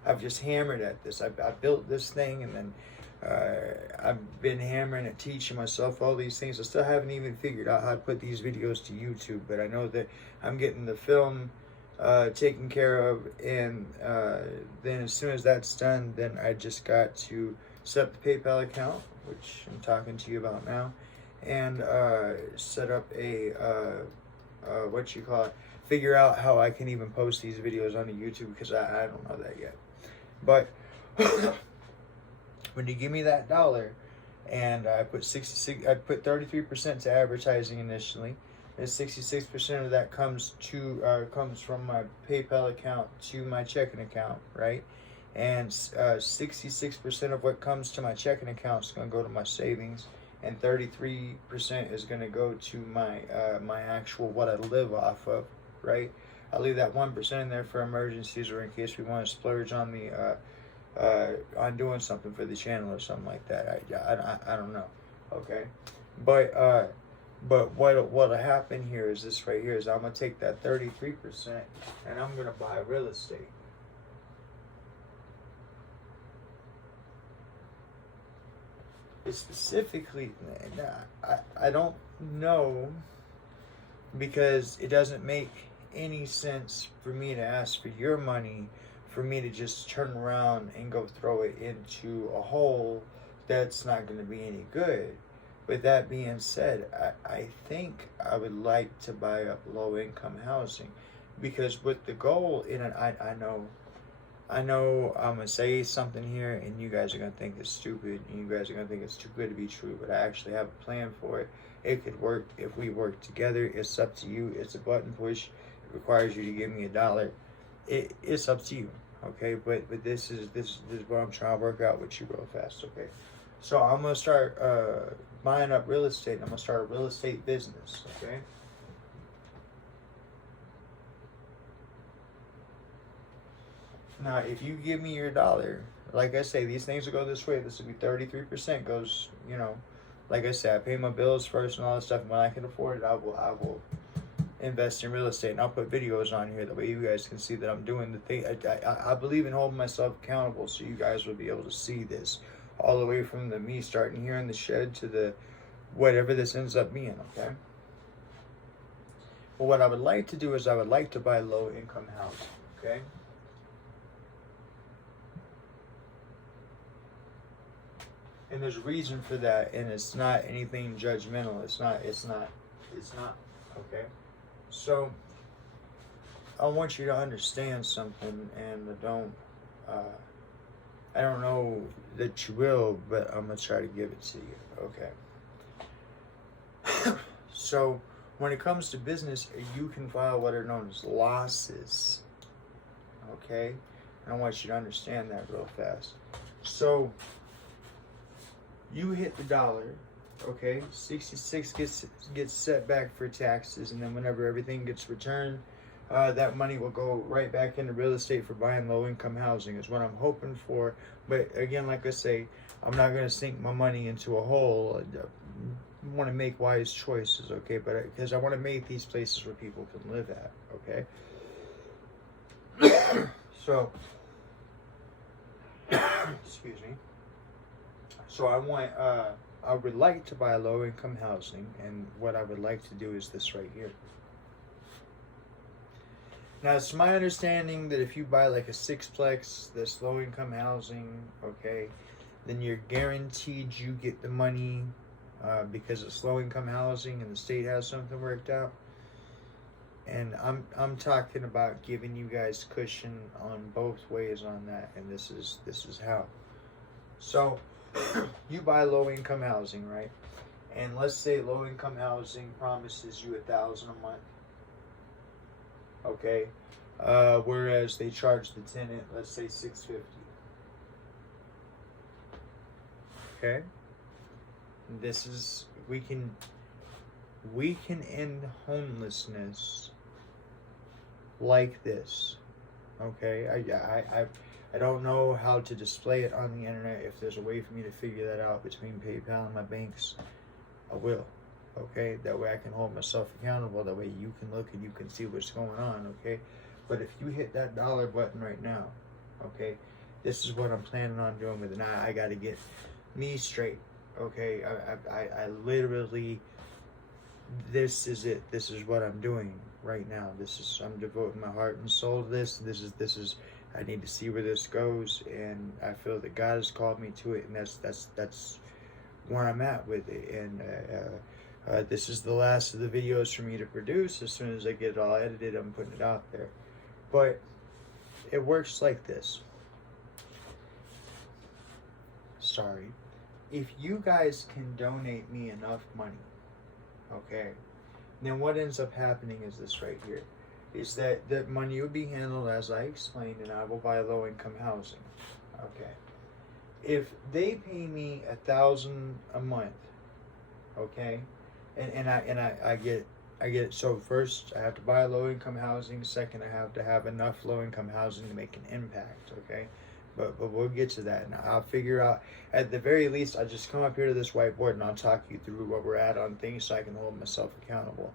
I've just hammered at this. I built this thing, and then I've been hammering at teaching myself all these things. I still haven't even figured out how to put these videos to YouTube, but I know that I'm getting the film taken care of, and then as soon as that's done, then I just got to set up the PayPal account, which I'm talking to you about now, and set up a figure out how I can even post these videos onto YouTube, because I don't know that yet. But when you give me that dollar, and I put 33% to advertising initially, and 66% of that comes from my PayPal account to my checking account, right? And 66% of what comes to my checking account is going to go to my savings, and 33% is going to go to my my actual what I live off of, right? I'll leave that 1% in there for emergencies, or in case we want to splurge on the on doing something for the channel or something like that. I don't know, okay? But what'll happen here is this right here, is I'm gonna take that 33% and I'm gonna buy real estate. It's specifically, I don't know, because it doesn't make any sense for me to ask for your money, for me to just turn around and go throw it into a hole that's not going to be any good. With that being said, I think I would like to buy up low-income housing, because with the goal in it, I know I'm going to say something here, and you guys are going to think it's stupid, and you guys are going to think it's too good to be true, but I actually have a plan for it. It could work if we work together. It's up to you. It's a button push. It requires you to give me $1. It's up to you, okay? But this is what I'm trying to work out with you real fast, okay? So I'm going to start buying up real estate, and I'm going to start a real estate business, okay? Now, if you give me your $1, like I say, these things will go this way. This will be 33% goes, you know, like I said, I pay my bills first and all that stuff. And when I can afford it, I will invest in real estate. And I'll put videos on here. That way you guys can see that I'm doing the thing. I believe in holding myself accountable, so you guys will be able to see this. All the way from me starting here in the shed to the whatever this ends up being, okay? But what I would like to do is I would like to buy low-income housing, okay? And there's a reason for that, and it's not anything judgmental. It's not, okay? So, I want you to understand something, and I don't know that you will, but I'm going to try to give it to you, okay? So, when it comes to business, you can file what are known as losses, okay? And I want you to understand that real fast. So, you hit the $1, okay? 66 gets set back for taxes, and then whenever everything gets returned, that money will go right back into real estate for buying low-income housing is what I'm hoping for. But again, like I say, I'm not going to sink my money into a hole. I want to make wise choices, okay? But because I want to make these places where people can live at, okay? So, excuse me. So I would like to buy low-income housing, and what I would like to do is this right here. Now, it's my understanding that if you buy like a sixplex, this low income housing, okay, then you're guaranteed you get the money because it's low income housing and the state has something worked out. And I'm talking about giving you guys cushion on both ways on that, and this is how. So you buy low income housing, right? And let's say low income housing promises you $1,000 a month. Okay, whereas they charge the tenant, let's say $650. Okay, this is we can end homelessness like this. Okay, I don't know how to display it on the internet. If there's a way for me to figure that out between PayPal and my banks, I will. Okay, that way I can hold myself accountable. That way you can look and you can see what's going on. Okay, but if you hit that dollar button right now, okay, this is what I'm planning on doing with it. Now I got to get me straight. Okay, I literally, this is it. This is what I'm doing right now. I'm devoting my heart and soul to this. This is I need to see where this goes, and I feel that God has called me to it, and that's where I'm at with it. And this is the last of the videos for me to produce. As soon as I get it all edited, I'm putting it out there. But it works like this. Sorry. If you guys can donate me enough money, okay, then what ends up happening is this right here. Is that the money will be handled as I explained, and I will buy low income housing. Okay. If they pay me $1,000 a month, okay, and I get it. So first I have to buy low income housing. Second, I have to have enough low income housing to make an impact. Okay, but we'll get to that. And I'll figure out. At the very least, I'll just come up here to this whiteboard and I'll talk you through where we're at on things so I can hold myself accountable.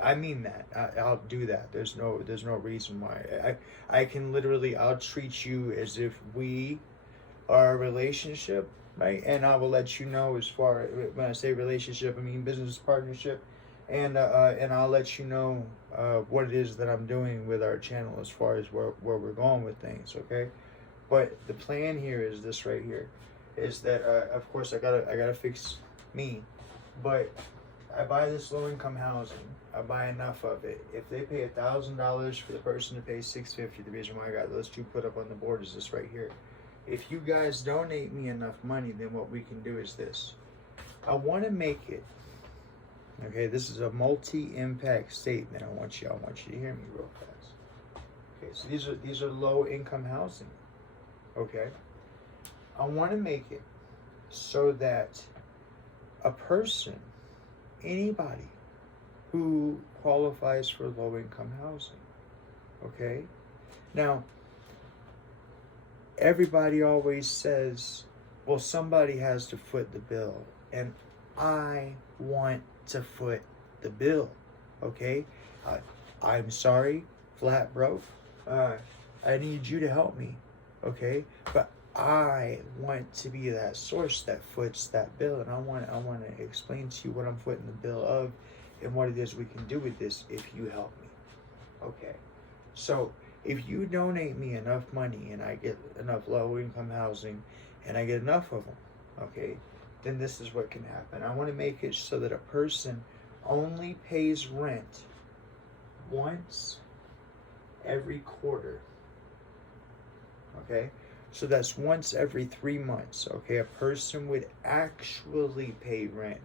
I mean that. I'll do that. There's no reason why. I can literally, I'll treat you as if we are a relationship, right? And I will let you know, as far when I say relationship, I mean business partnership, and I'll let you know what it is that I'm doing with our channel as far as where we're going with things, okay? But the plan here is this right here, is that of course I gotta fix me, but I buy this low income housing. I buy enough of it. If they pay $1,000 for the person to pay $650, the reason why I got those two put up on the board is this right here. If you guys donate me enough money, then what we can do is this. I want to make it. Okay, this is a multi-impact statement. I want you to hear me real fast. Okay, so these are low income housing. Okay, I want to make it so that a person, anybody who qualifies for low income housing, okay? Now, everybody always says, well, somebody has to foot the bill, and I want to foot the bill, okay? I'm sorry, flat broke. I need you to help me, okay? But I want to be that source that foots that bill, and I want to explain to you what I'm footing the bill of and what it is we can do with this if you help me. Okay, so if you donate me enough money and I get enough low income housing and I get enough of them, okay, then this is what can happen. I want to make it so that a person only pays rent once every quarter. Okay, so that's once every 3 months. Okay, a person would actually pay rent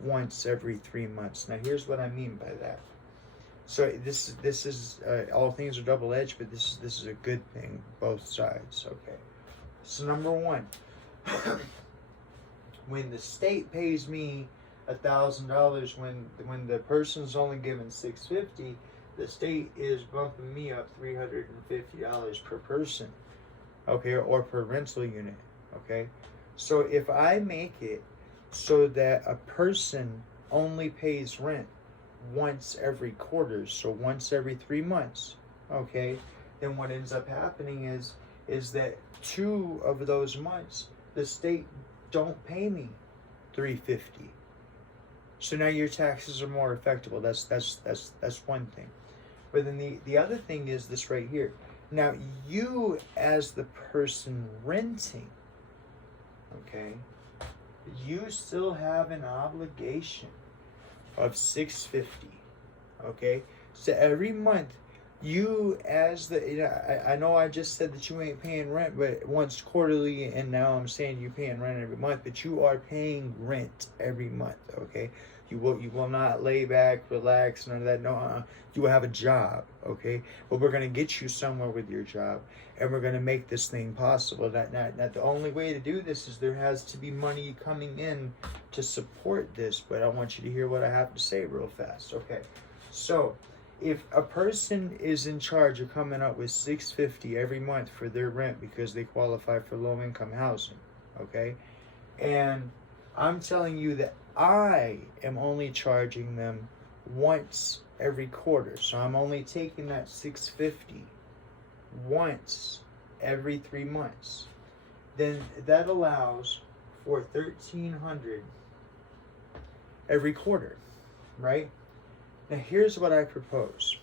once every 3 months. Now here's what I mean by that. So this is all things are double-edged, but this is a good thing, both sides. Okay, so number one, when the state pays me $1,000, when the person's only given $650, the state is bumping me up $350 per person, okay, or per rental unit, okay. So if I make it so that a person only pays rent once every quarter, so once every 3 months, okay, then what ends up happening is that 2 of those months the state don't pay me $350. So now your taxes are more effective. That's one thing. But then the other thing is this right here. Now, you as the person renting, okay, you still have an obligation of $650. Okay, so every month, you as the, I know I just said that you ain't paying rent, but once quarterly, and now I'm saying you're paying rent every month, but you are paying rent every month. Okay, you will not lay back, relax, none of that. No, you will have a job. Okay, but we're gonna get you somewhere with your job, and we're gonna make this thing possible. Not the only way to do this is there has to be money coming in to support this. But I want you to hear what I have to say real fast. Okay, so if a person is in charge of coming up with $650 every month for their rent because they qualify for low-income housing, okay, and I'm telling you that I am only charging them once every quarter, so I'm only taking that $650 once every 3 months, then that allows for $1,300 every quarter, right? Now, here's what I propose.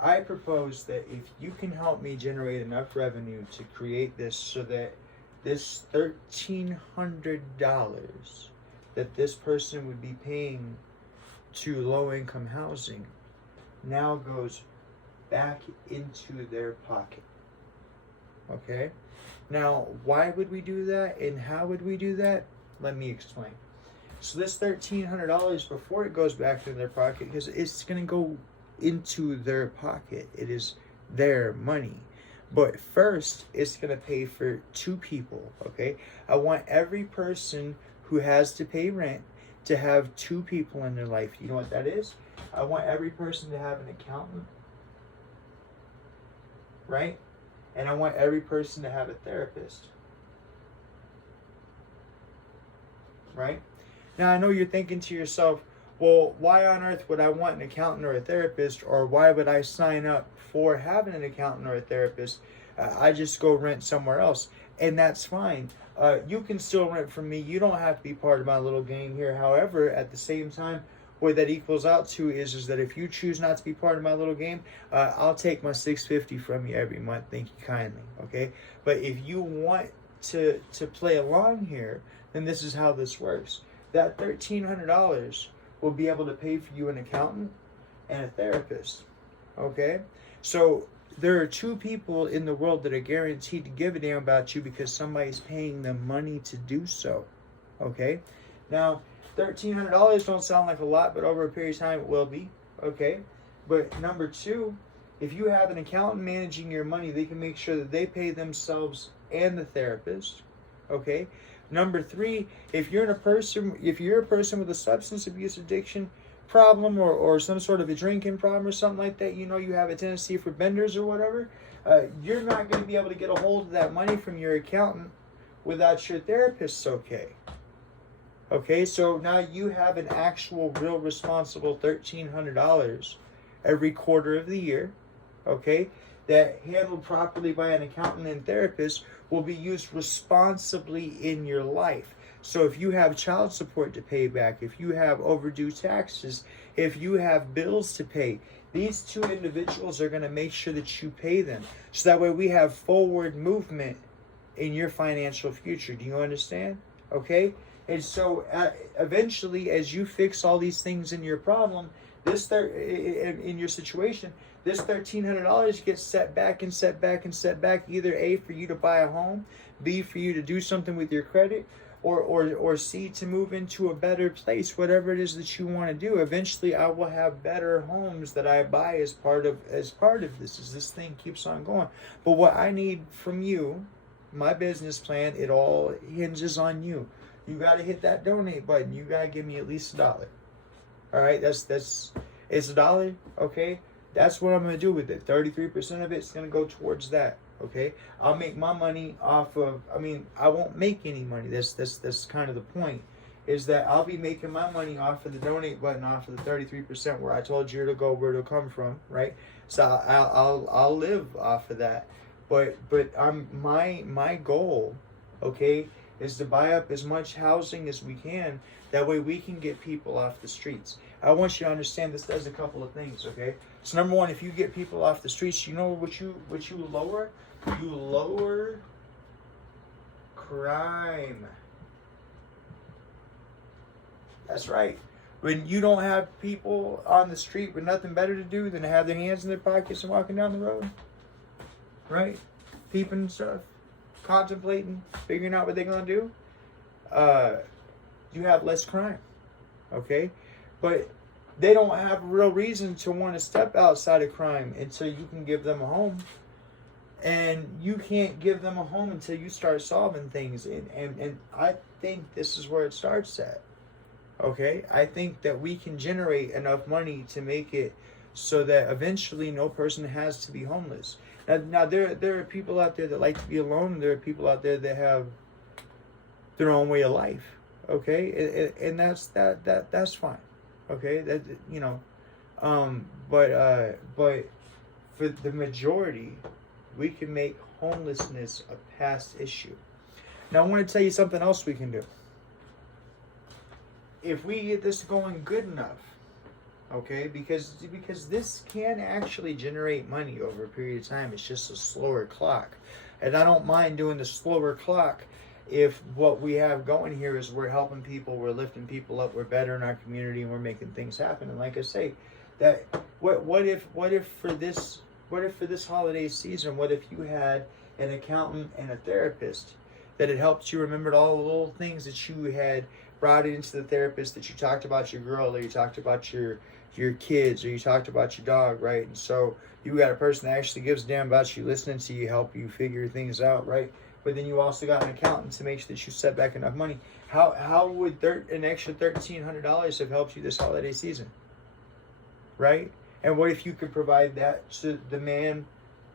I propose that if you can help me generate enough revenue to create this so that this $1,300 that this person would be paying to low-income housing now goes back into their pocket. Okay? Now, why would we do that and how would we do that? Let me explain. So this $1,300, before it goes back in their pocket, because it's going to go into their pocket. It is their money. But first, it's going to pay for 2 people, okay? I want every person who has to pay rent to have 2 people in their life. You know what that is? I want every person to have an accountant, right? And I want every person to have a therapist, right? Now, I know you're thinking to yourself, well, why on earth would I want an accountant or a therapist, or why would I sign up for having an accountant or a therapist? I just go rent somewhere else, and that's fine. You can still rent from me. You don't have to be part of my little game here. However, at the same time, what that equals out to is that if you choose not to be part of my little game, I'll take my $650 from you every month. Thank you kindly, okay? But if you want to play along here, then this is how this works. That $1,300 will be able to pay for you an accountant and a therapist, okay? So there are 2 people in the world that are guaranteed to give a damn about you because somebody's paying them money to do so, okay? Now, $1,300 don't sound like a lot, but over a period of time it will be, okay? But number 2, if you have an accountant managing your money, they can make sure that they pay themselves and the therapist, okay? Number 3, if you're a person with a substance abuse addiction problem or some sort of a drinking problem or something like that, you know you have a tendency for benders or whatever, you're not going to be able to get a hold of that money from your accountant without your therapist's okay. Okay, so now you have an actual, real responsible $1,300 every quarter of the year, okay, that handled properly by an accountant and therapist will be used responsibly in your life. So if you have child support to pay back, if you have overdue taxes, if you have bills to pay, these 2 individuals are going to make sure that you pay them. So that way we have forward movement in your financial future. Do you understand? Okay? And so eventually, as you fix all these things in your problem, in your situation, this $1,300 gets set back and set back and set back, either A, for you to buy a home, B, for you to do something with your credit, or C, to move into a better place, whatever it is that you want to do. Eventually, I will have better homes that I buy as part of this, as this thing keeps on going. But what I need from you, my business plan, it all hinges on you. You got to hit that donate button. You got to give me at least $1. All right, it's $1, okay? That's what I'm going to do with it. 33% of it's going to go towards that, okay? I'll make my money off of, I won't make any money. That's kind of the point, is that I'll be making my money off of the donate button, off of the 33% where I told you to go, where it'll come from, right? So I'll live off of that. But my goal, okay, is to buy up as much housing as we can. That way we can get people off the streets. I want you to understand this does a couple of things, okay? So number one, if you get people off the streets, you know what you lower? You lower crime. That's right. When you don't have people on the street with nothing better to do than to have their hands in their pockets and walking down the road, right? Peeping stuff, contemplating, figuring out what they're gonna do, you have less crime, okay? But they don't have a real reason to want to step outside of crime until you can give them a home. And you can't give them a home until you start solving things. And I think this is where it starts at. Okay? I think that we can generate enough money to make it so that eventually no person has to be homeless. Now there are people out there that like to be alone. There are people out there that have their own way of life. Okay? And that's fine. Okay? That, you know, but for the majority, we can make homelessness a past issue. Now, I want to tell you something else we can do. If we get this going good enough, okay, because this can actually generate money over a period of time. It's just a slower clock. And I don't mind doing the slower clock if what we have going here is we're helping people, we're lifting people up, we're bettering our community, and we're making things happen. And like I say, that what if for this holiday season, what if you had an accountant and a therapist that had helped you remembered all the little things that you had brought into the therapist, that you talked about your girl, or you talked about your kids, or you talked about your dog, right? And so you got a person that actually gives a damn about you, listening to you, help you figure things out, right? But then you also got an accountant to make sure that you set back enough money. How would an extra $1,300 have helped you this holiday season, right? And what if you could provide that to the man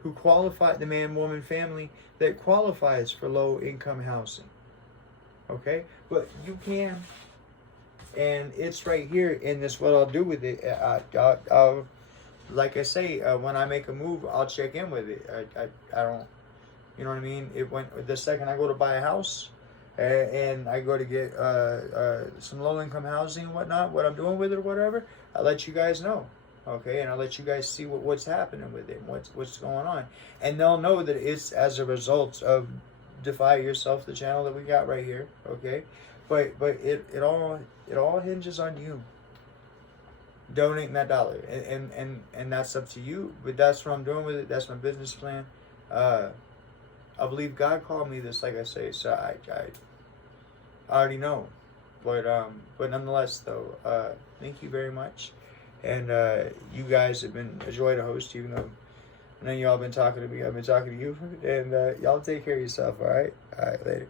who qualified, the man, woman, family that qualifies for low income housing? Okay? But you can. And it's right here in this, what I'll do with it. I'll, like I say, when I make a move, I'll check in with it. I don't, you know what I mean? The second I go to buy a house and I go to get some low income housing and whatnot, what I'm doing with it or whatever, I'll let you guys know. Okay, and I'll let you guys see what's happening with it, what's going on, and they'll know that it's as a result of Defy Yourself, the channel that we got right here. Okay, but it all hinges on you donating that dollar, and that's up to you. But that's what I'm doing with it. That's my business plan. I believe God called me this, like I say, so I already know. But nonetheless, though, thank you very much. And you guys have been a joy to host, even though I know y'all been talking to me. I've been talking to you. And y'all take care of yourself, all right? All right, later.